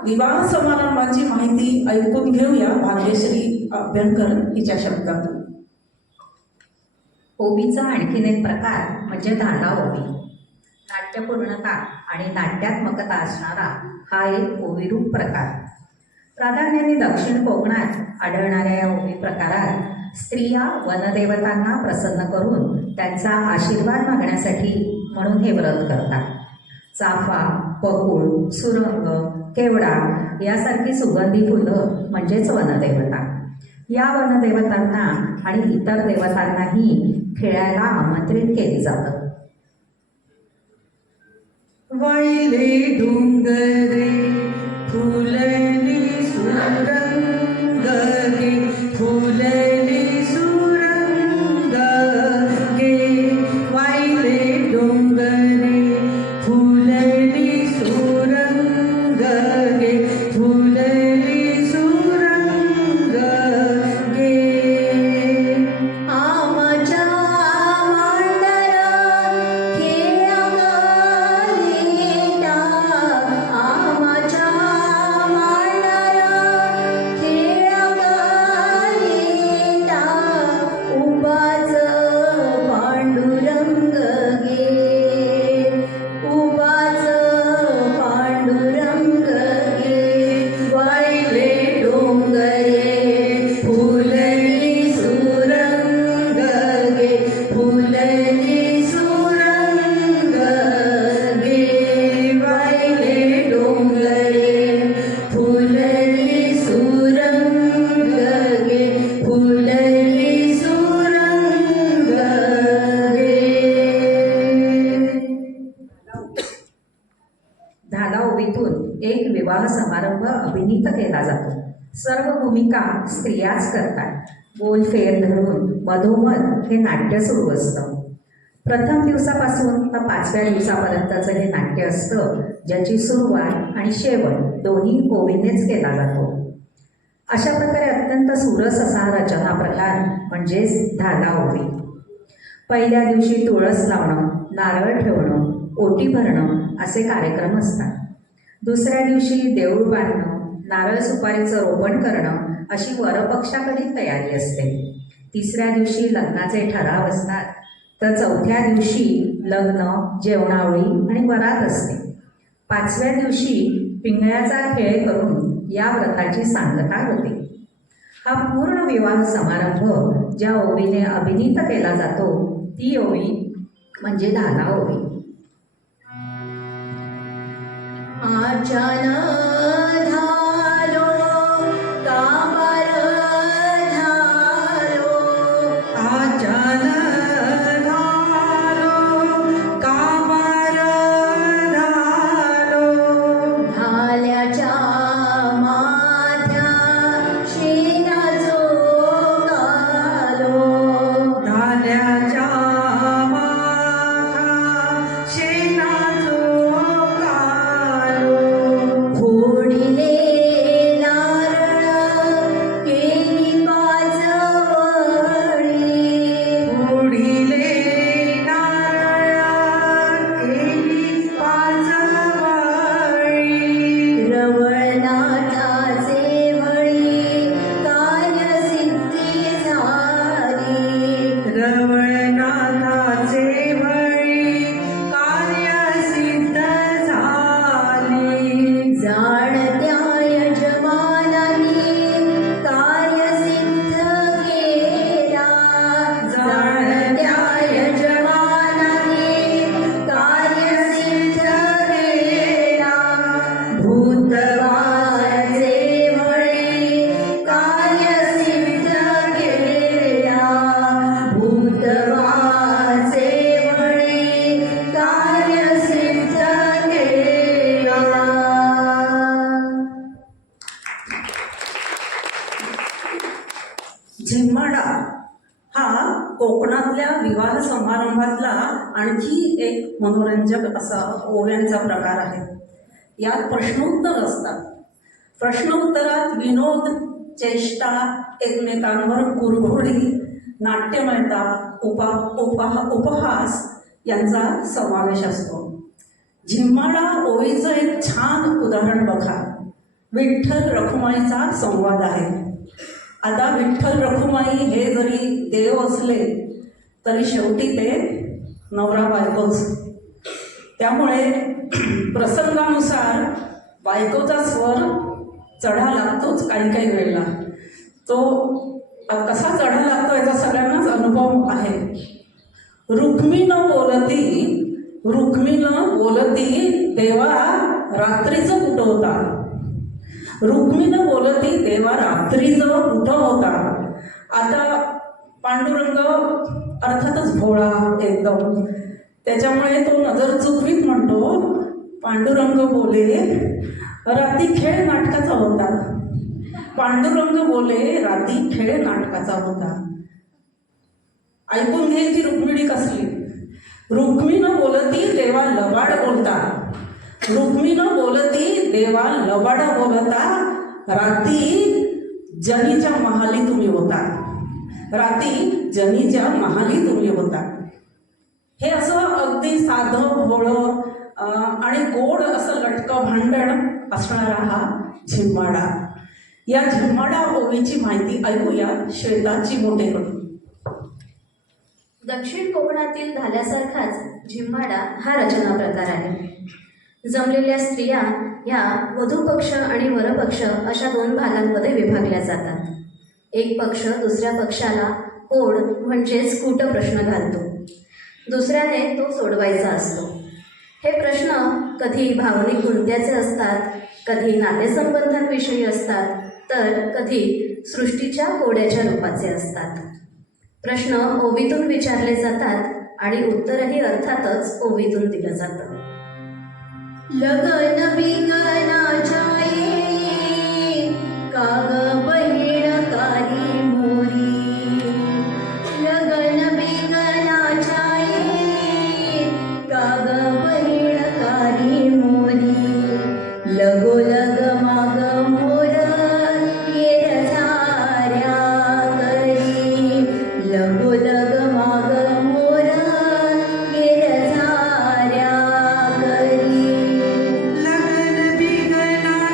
विवाह समारंभाची माहिती ऐकून घेऊया भाग्यश्री अभ्यंकर हिच्या शब्दातून. ओवीचा आणखीन एक प्रकार म्हणजे धाला ओवी. नाट्यपूर्णता आणि नाट्यात्मकता असणारा हा एक ओवीरूप प्रकार. प्राधान्याने दक्षिण कोकणात आढळणाऱ्या या ओवी प्रकारात स्त्रिया वनदेवतांना प्रसन्न करून त्यांचा आशीर्वाद मागण्यासाठी म्हणून हे व्रत करतात. चाफा, बकुळ, सुरंग, केवडा यासारखी सुगंधी फुलं म्हणजेच वनदेवता. या वनदेवतांना आणि इतर देवतांनाही खेळायला आमंत्रित केले जातं. वाहिले डोंगरे फुलली सुरंग गे, फुलली सुरंग गे, वाहिले डोंगरे फुलली सुरंग गे, फुलली सुरंग गे. आमच्या मांडर खेळा गलिता, आमच्या मांडर खेळा गलिता, उभाच पांडुरंग गे, उभाच पांडुरंग गे, वाहिले डोंगरे फुलली सुरंग गे, फुलली सुरंग गे, वाहिले डोंगरे फुलली सुरंग गे, फुलली सुरंग गे. धाला ओवीतून एक विवाह समारंभ अभिनीत केला जातो. सर्व भूमिका स्त्रियाच करतात. गोल फेर धरून मधोमध हे नाट्य सुरू असतं. प्रथम दिवसापासून तर 5व्या दिवसापर्यंतचं हे नाट्य असतं, ज्याची सुरुवात आणि शेवट दोन्ही ओवीनेच केला जातो. अशा प्रकारे अत्यंत सुरस असा रचना प्रकार म्हणजेच धाला ओवी. पहिल्या दिवशी तुळस लावणं, नारळ ठेवणं, ओटी भरणं असे कार्यक्रम असतात. दुसऱ्या दिवशी देऊळ बांधणं, नारळ सुपारीचं रोपण करणं अशी वरपक्षाकडील तयारी असते. तिसऱ्या दिवशी लग्नाचे ठराव असतात, तर चौथ्या दिवशी लग्न, जेवणावळी आणि वरात असते. 5व्या दिवशी पिंगळ्याचा खेळ करून या व्रताची सांगता होते. हा पूर्ण विवाह समारंभ ज्या ओवीने अभिनीत केला जातो ती ओवी म्हणजे धाना ओवी. आचान धालो काबार धालो आचान धालो काबार धालो धाल्याच्या माथ्या शेणाचो कालो धाल्याच्या माथा शेणाचो कालो फोडिले नारळ केली पाचवडी फोडिले नारळ केली पाचवडी रवळनाथाचे वळी कार्यसिद्धी झाली रवळनाथाचे वळी कार्यसिद्ध झाली जाणत्या यजमानांनी कार्यसिद्ध केला जाणत्या यजमानांनी कार्यसिद्ध केला भूतवाचे वळी कार्यसिद्ध केला भूतवाचे वळी कार्यसिद्ध केला. झिम्माडा हा कोकणातल्या विवाह समारंभातला आणखी एक मनोरंजक असा ओव्यांचा प्रकार आहे. यात प्रश्नोत्तर असतात. प्रश्नोत्तरात विनोद, चेष्टा, एकमेकांवर कुरघोडी, नाट्यमयता, उपहास यांचा समावेश असतो. झिम्माडा ओवीचं एक छान उदाहरण बघा. विठ्ठल रखुमाईचा संवाद आहे. आता विठ्ठल रखुमाई हे जरी देव असले तरी शेवटी ते नवरा बायकोच. त्यामुळे प्रसंगानुसार बायकोचा स्वर चढा लागतोच काही काही वेळेला. तो कसा चढा लागतो याचा सगळ्यांनाच अनुभव आहे. रुक्मिणीनं बोलती देवा रात्रीचं कुठं होता. रुक्मिणीनं बोलती देवा रात्रीचं कुठं होता. आता पांडुरंग अर्थातच भोळा एकदम, त्याच्यामुळे तो नजर चुकवीत म्हणतो, पांडुरंग बोले राती खेळ नाटकाचा होता. पांडुरंग बोले राती खेळ नाटकाचा होता. ऐकून घ्यायची रुक्मिणी कसली. रुक्मिणीनं बोलती देवा लबाड बोलता. रुक्मिणीनं बोलती देवा लबाड बोलता. राती जनीच्या महाली तुम्ही होता. राती जनीच्या महाली तुम्ही होता. हे असं अगदी साधं भोळं आणि गोड असं लटकं भांडण असणारा हा झिम्माडा. या झिम्माडा ओवीची माहिती ऐकूया श्वेता चिमोटेकडून. दक्षिण कोकणातील धाल्यासारखाच झिम्माडा हा रचना प्रकार आहे. जमलेल्या स्त्रिया ह्या वधूपक्ष आणि वरपक्ष अशा दोन भागांमध्ये विभागल्या जातात. एक पक्ष दुसऱ्या पक्षाला कोड म्हणजेच कूट प्रश्न घालतो. दुसऱ्याने तो सोडवायचा असतो. हे प्रश्न कधी भावनिक गुंत्याचे असतात, कधी नातेसंबंधांविषयी असतात, तर कधी सृष्टीच्या कोड्याच्या रूपाचे असतात. प्रश्न ओवीतून विचारले जातात आणि उत्तरही अर्थातच ओवीतून दिलं जातं. लगन बिगनाच्या येळी काग बहीण काली मोरी. लगन बिगनाच्या येळी काग बहीण काली मोरी. लगोलग माग मोर येर झाऱ्या करी. लगोलग माग मोर येर झाऱ्या करी. लगन बिगना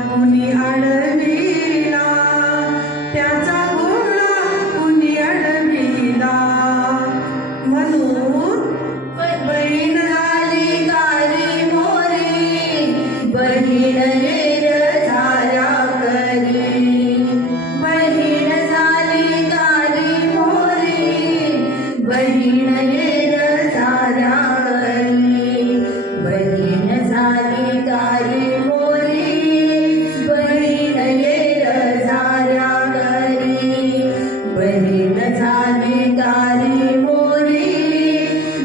कुणी अडविला, त्याचा घोडा कुणी अडविला. म्हणून बहीण झाली काळी मोरी, बहीण येर झाल्या करी. बहीण झाली काळी मोरी, बहीण येर झाल्या करी. बहीण झाली काळी मोरी, बहीण येर झाल्या करी. बहीण झाली काळी मोरी,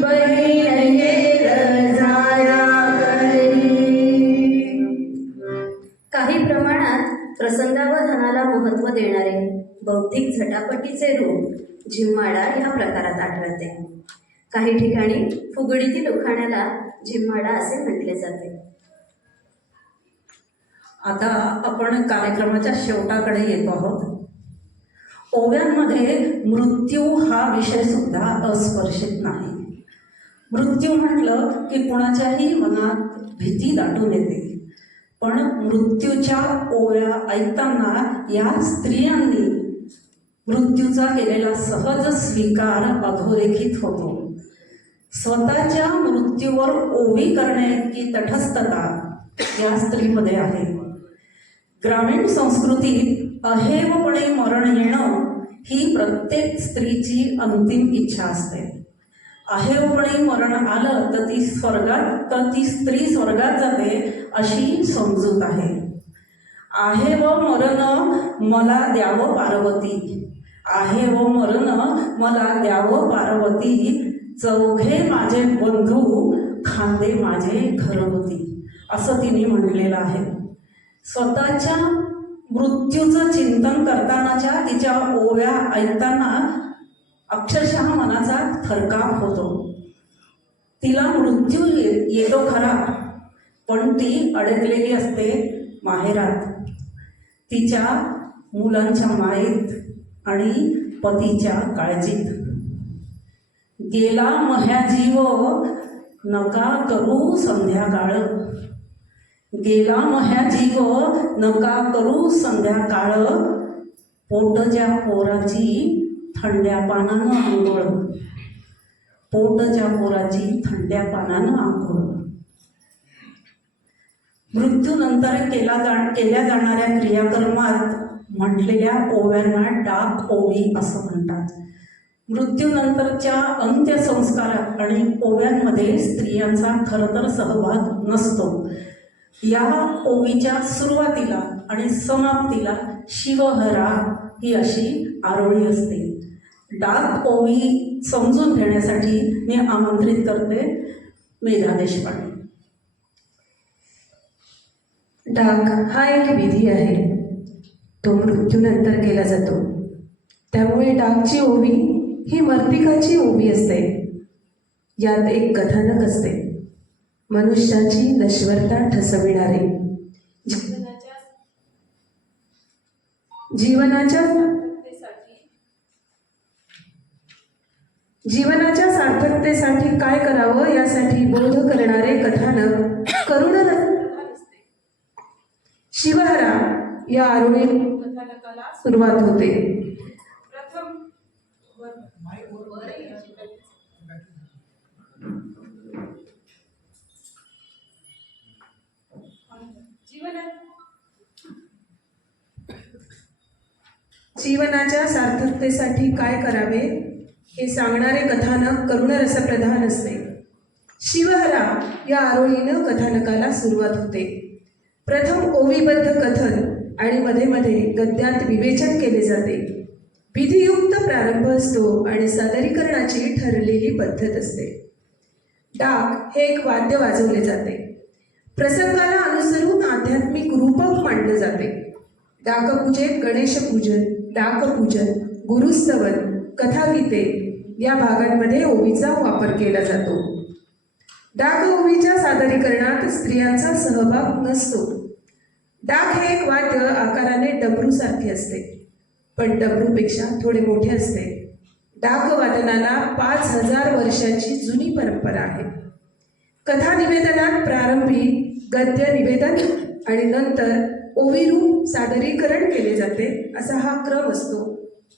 बहीण येर झाल्या करी. काही प्रमाणात प्रसंगावधानाला महत्त्व देणारे बौद्धिक झटापटीचे रूप झिम्माडा या प्रकारात आढळते. काही ठिकाणी फुगडीतील उखाण्याला झिम्माडा असे म्हटले जाते. आता आपण कार्यक्रमाच्या शेवटाकडे येतो आहोत. ओव्यांमध्ये मृत्यू हा विषय सुद्धा अस्पर्शित नाही. मृत्यू म्हटलं की कुणाच्याही मनात भीती दाटून येते, पण मृत्यूच्या ओव्या ऐकताना या स्त्रियांनी मृत्यूचा केलेला सहज स्वीकार अधोरेखित होतो. स्वतःच्या मृत्यूवर ओवी करण्याइतकी तटस्थता या स्त्रीमध्ये आहे. ग्रामीण संस्कृतीत अहेवपणे मरण येणं ही प्रत्येक स्त्रीची अंतिम इच्छा असते. अहेवपणे मरण आलं तर ती स्त्री स्वर्गात जाते अशी समजूत आहे. आहे व मरण मला द्यावं पार्वती, आहे व मरण मला द्यावं पार्वती. चौघे माझे बंधू, खांदे माझे घरवती, असं तिने म्हटलेलं आहे. स्वतःच्या मृत्यूचं चिंतन करतानाच्या तिच्या ओव्या ऐकताना अक्षरशः मनाचा थरकाप होतो. तिला मृत्यू येतो खरा, पण ती अडकलेली असते माहेरात, तिच्या मुलांच्या मायेत आणि पतीच्या काळजीत. गेला मह्या जीव नका करू संध्याकाळ, गेला मह्या जीव नका करू संध्याकाळ. पोटच्या पोराची थंड्या पानानं आंघोळ, पोटच्या पोराची थंड्या पानानं आंघोळ. मृत्यूनंतर केल्या जाणाऱ्या क्रियाकर्मात म्हटलेल्या ओव्यांना डाक ओवी असं म्हणतात. मृत्यूनंतरच्या अंत्यसंस्कारात आणि ओव्यांमध्ये स्त्रियांचा खरं तर सहभाग नसतो. या ओवीच्या सुरुवातीला आणि समाप्तीला शिवहरा ही अशी आरोळी असते. डाक ओवी समजून घेण्यासाठी मी आमंत्रित करते मेधा देशपांडे. डाक हा एक विधी आहे, तो मृत्यूनंतर केला जातो. त्यामुळे डाकची ओवी ही मर्तिकाची ओवी असते. यात एक कथानक असते, मनुष्याची नश्वरता ठसविणारे, जीवनाच्या सार्थकतेसाठी काय करावं यासाठी बोध करणारे कथानक करुण रसप्रधान असते. शिवहरा या आरोळी कथानकाला सुरुवात होते. प्रथम जीवनाच्या सार्थकतेसाठी काय करावे हे सांगणारे कथानक करुण रसप्रधान असते. शिवहरा या आरोळीनं कथानकाला सुरुवात होते. प्रथम ओवीबद्ध कथन आणि मध्ये मध्ये गद्यात विवेचन केले जाते. विधियुक्त प्रारंभ असतो आणि सादरीकरणाची ठरलेली पद्धत असते. डाक हे एक वाद्य वाजवले जाते. प्रसंगाला अनुसरून आध्यात्मिक रूपक मांडले जाते. डाकपूजेत गणेशपूजन, डाकपूजन, गुरुस्तवन, कथागीते या भागांमध्ये ओवीचा वापर केला जातो. डाक ओवीच्या सादरीकरणात स्त्रियांचा सहभाग नसतो. डाक हे एक वाद्य आकाराने डमरूसारखे असते, पण डमरूपेक्षा थोडे मोठे असते. डाक वादनाला 5000 वर्षांची जुनी परंपरा आहे. कथा निवेदनात प्रारंभी गद्य निवेदन आणि नंतर ओवी रूप सादरीकरण केले जाते असा हा क्रम असतो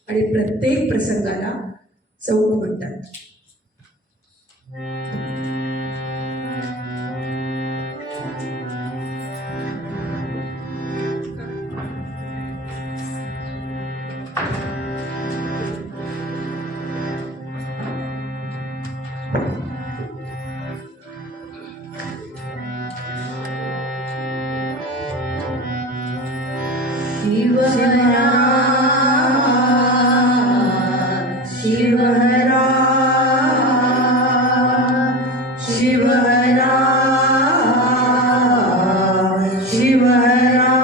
आणि प्रत्येक प्रसंगाला चौक म्हणतात. शिवहरा शिवहरा शिवहरा शिवहरा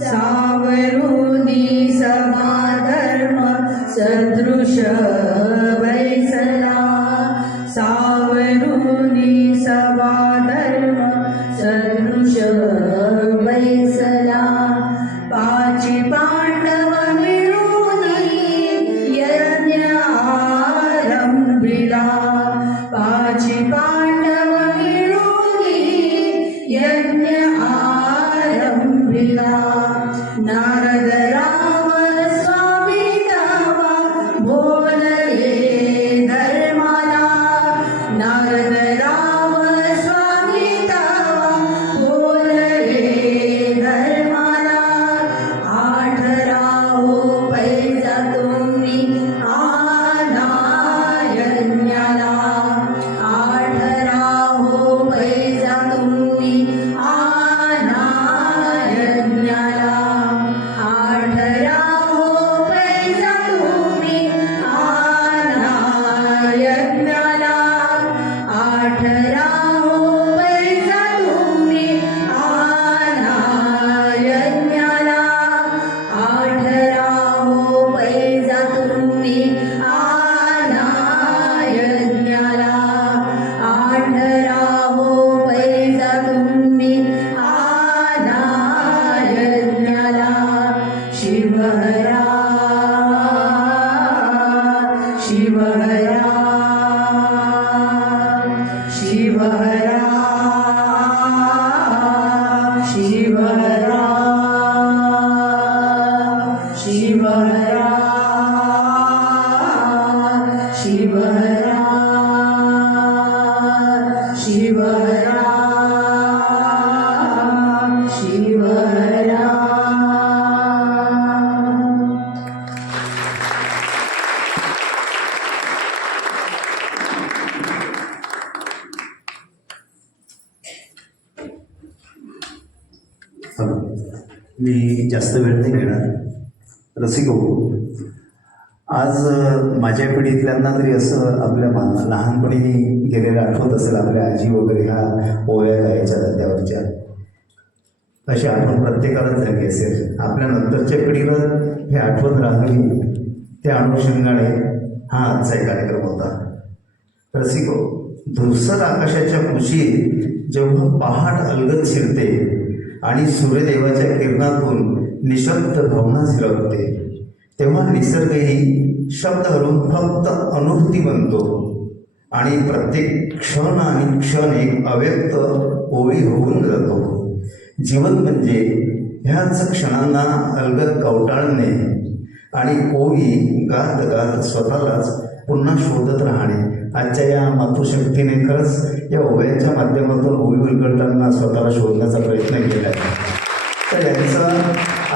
सावरुनी समाधर्म सदृश वैसला सावरुनी समाधर्म सदृश वैसला पाची पांडव मिळून यज्ञ आरंभिला पाची पांडव मिळून यज्ञ आरंभिला नारद राम स्वामी तवा बोलले धर्माला नारद राम स्वामी तवा बोलले धर्माला आठराहो पैजा तुम्ही आना यज्ञाला आठराहो पैजा तुम्ही आना यज्ञाला आठराहो पैजा तुम्ही आना यज्ञाला आठराहो पैजा तुम्ही आना यज्ञाला आठराहो पैजा तुम्ही आना यज्ञाला आठराहो पैजा तुम्ही आना यज्ञाला शिवहरा शिवहरा शिवहरा शिवहरा शिवहरा शिवहरा शिवहरा शिवहरा मी जास्त वेळ नाही घेणार. रसिको, आज माझ्या पिढीतल्यांना तरी असं आपल्या लहानपणी गेलेलं आठवत असेल, आपल्या आजी वगैरे ह्या ओव्या गायच्या धंद्यावरच्या, अशी आठवण प्रत्येकालाच झाली असेल. आपल्या नंतरच्या पिढीला हे आठवण राहिली त्या अनुषंगाने हा आजचा एक कार्यक्रम होता. रसिको, धुसर आकाशाच्या कुशीत जेव्हा पहाट अलगद शिरते आणि सूर्यदेवाच्या किरणातून निशब्द भावना झिरपते, तेव्हा निसर्गही शब्द हरून फक्त अनुभूती बनतो आणि प्रत्येक क्षण आणि क्षण एक अव्यक्त ओवी होऊन जातो. जीवन म्हणजे ह्याच क्षणांना अलगद कवटाळणे आणि ओवी गात गात स्वतःलाच पुन्हा शोधत राहणे. आजच्या या मातृशक्तीने खरंच या ओव्यांच्या माध्यमातून ओवी उलगडताना स्वतःला शोधण्याचा प्रयत्न केला आहे. तर यांचा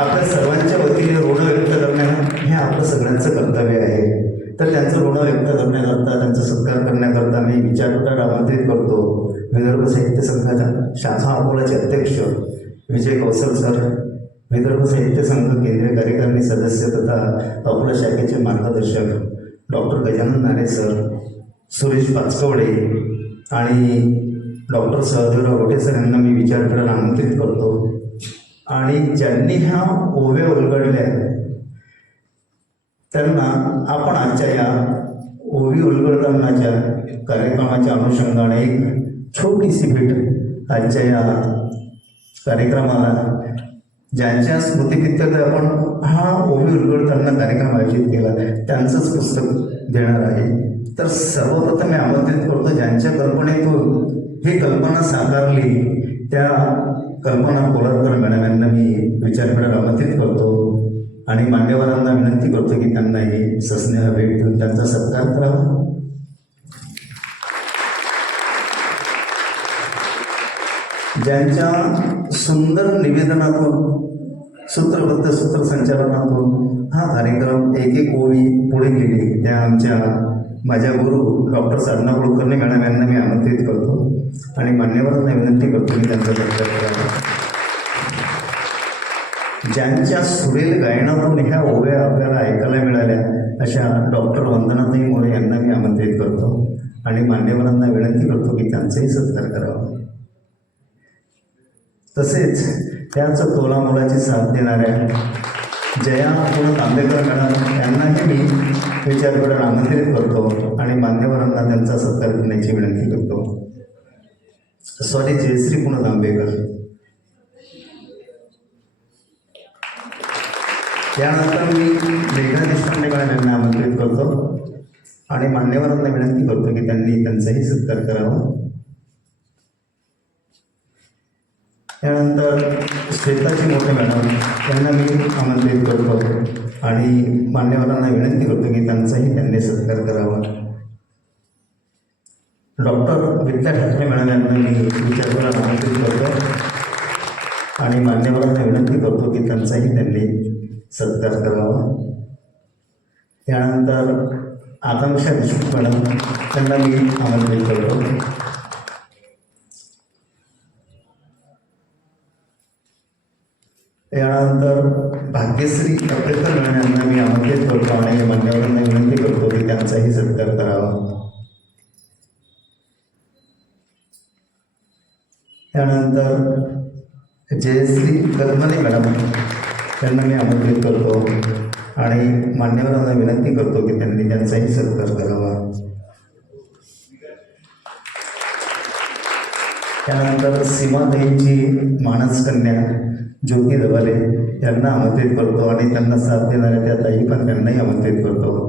आपल्या सर्वांच्या वतीने ऋण व्यक्त करणे हे आपलं सगळ्यांचं कर्तव्य आहे. तर त्यांचं ऋण व्यक्त करण्याकरता, त्यांचा सत्कार करण्याकरता मी विचारपीठात आमंत्रित करतो विदर्भ साहित्य संघाच्या शाखा अकोलाचे अध्यक्ष विजय कौशल सर, विदर्भ साहित्य संघ केंद्रीय कार्यकारिणी सदस्य तथा अकोला शाखेचे मार्गदर्शक डॉक्टर गजानन नारे सर, सुरेश पाचकवडे आणि डॉक्टर सहदेवराव गोटे सर यांना मी विचारपीठाला आमंत्रित करतो. आणि ज्यांनी ह्या ओव्या उलगडल्या त्यांना आपण आजच्या या ओवी उलगडतानाच्या कार्यक्रमाच्या अनुषंगाने एक छोटीशी भेट आजच्या या कार्यक्रमाला, ज्यांच्या स्मृतिप्रित्यर्थ आपण हा ओवी उलगडताना कार्यक्रम आयोजित केला, त्यांचंच पुस्तक देणार आहे. तर सर्वप्रथम मी आमंत्रित करतो ज्यांच्या कल्पनेतून ही कल्पना साकारली त्या कल्पना कोलारकर मॅडम यांना मी विचारपीठात आमंत्रित करतो आणि मान्यवरांना विनंती करतो की त्यांना ही सस्नेह भेट देऊन त्यांचा सत्कार करावा. ज्यांच्या सुंदर निवेदनातून सूत्रबद्ध सूत्रसंचालनातून हा कार्यक्रम एक एक ओळी पुढे गेली त्या आमच्या माझ्या गुरु डॉक्टर साधना कुलकर्णी मॅडम यांना मी आमंत्रित करतो आणि मान्यवरांना विनंती करतो की त्यांचा सत्कार करावा. ज्यांच्या सुरेल गायनातून ह्या ओव्या आपल्याला ऐकायला मिळाल्या अशा डॉक्टर वंदनाताई मोरे यांना मी आमंत्रित करतो आणि मान्यवरांना विनंती करतो की त्यांचाही सत्कार करावा. तसेच त्याच तोलामोलाची साथ देणाऱ्या जया पूर्ण तांबेकर मॅडम यांनाही मी विचारपीठात आमंत्रित करतो आणि मान्यवरांना त्यांचा सत्कार करण्याची विनंती करतो. जयश्री पूर्ण तांबेकर. यानंतर मी मेघना देशपांडे मॅडम यांना आमंत्रित करतो आणि मान्यवरांना विनंती करतो की त्यांनी त्यांचाही सत्कार करावा. त्यानंतर श्वेताची मोठे मॅडम यांना मी आमंत्रित करतो आणि मान्यवरांना विनंती करतो की त्यांचाही त्यांनी सत्कार करावा. डॉक्टर विद्या ठाकरे मॅडम यांना मी विचारपीठात आमंत्रित करतो आणि मान्यवरांना विनंती करतो की त्यांचाही त्यांनी सत्कार करावा. त्यानंतर आकांक्षा देशमुख मॅडम त्यांना मी आमंत्रित करतो. यानंतर भाग्यश्री तपेकर मॅडम यांना मी आमंत्रित करतो आणि मान्यवरांना विनंती करतो की त्यांचाही सत्कार करावा. त्यानंतर जयश्री गदमने मॅडम त्यांना मी आमंत्रित करतो आणि मान्यवरांना विनंती करतो की त्यांनी त्यांचाही सत्कार करावा. त्यानंतर सीमाताईंची मानसकन्या ज्योती दबाले यांना आमंत्रित करतो आणि त्यांना साथ देणाऱ्या त्या ताई पण त्यांनाही आमंत्रित करतो.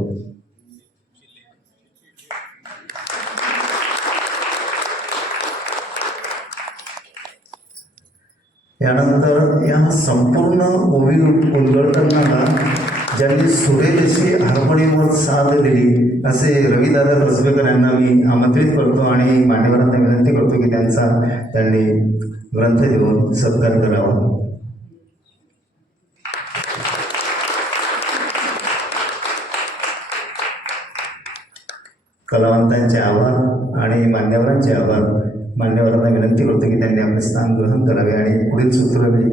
यानंतर या संपूर्ण ओवी उलगडताना ज्यांनी सुरेल अशी हार्मोनियमवर साथ दिली असे रविदादा कसबेकर यांना मी आमंत्रित करतो आणि मान्यवरांना विनंती करतो की त्यांनी ग्रंथ देऊन सत्कार करावा. कलावंतांचे आभार आणि मान्यवरांचे आभार. मान्यवरांना विनंती करतो की त्यांनी आपले स्थान ग्रहण करावे आणि पुढील सूत्र मी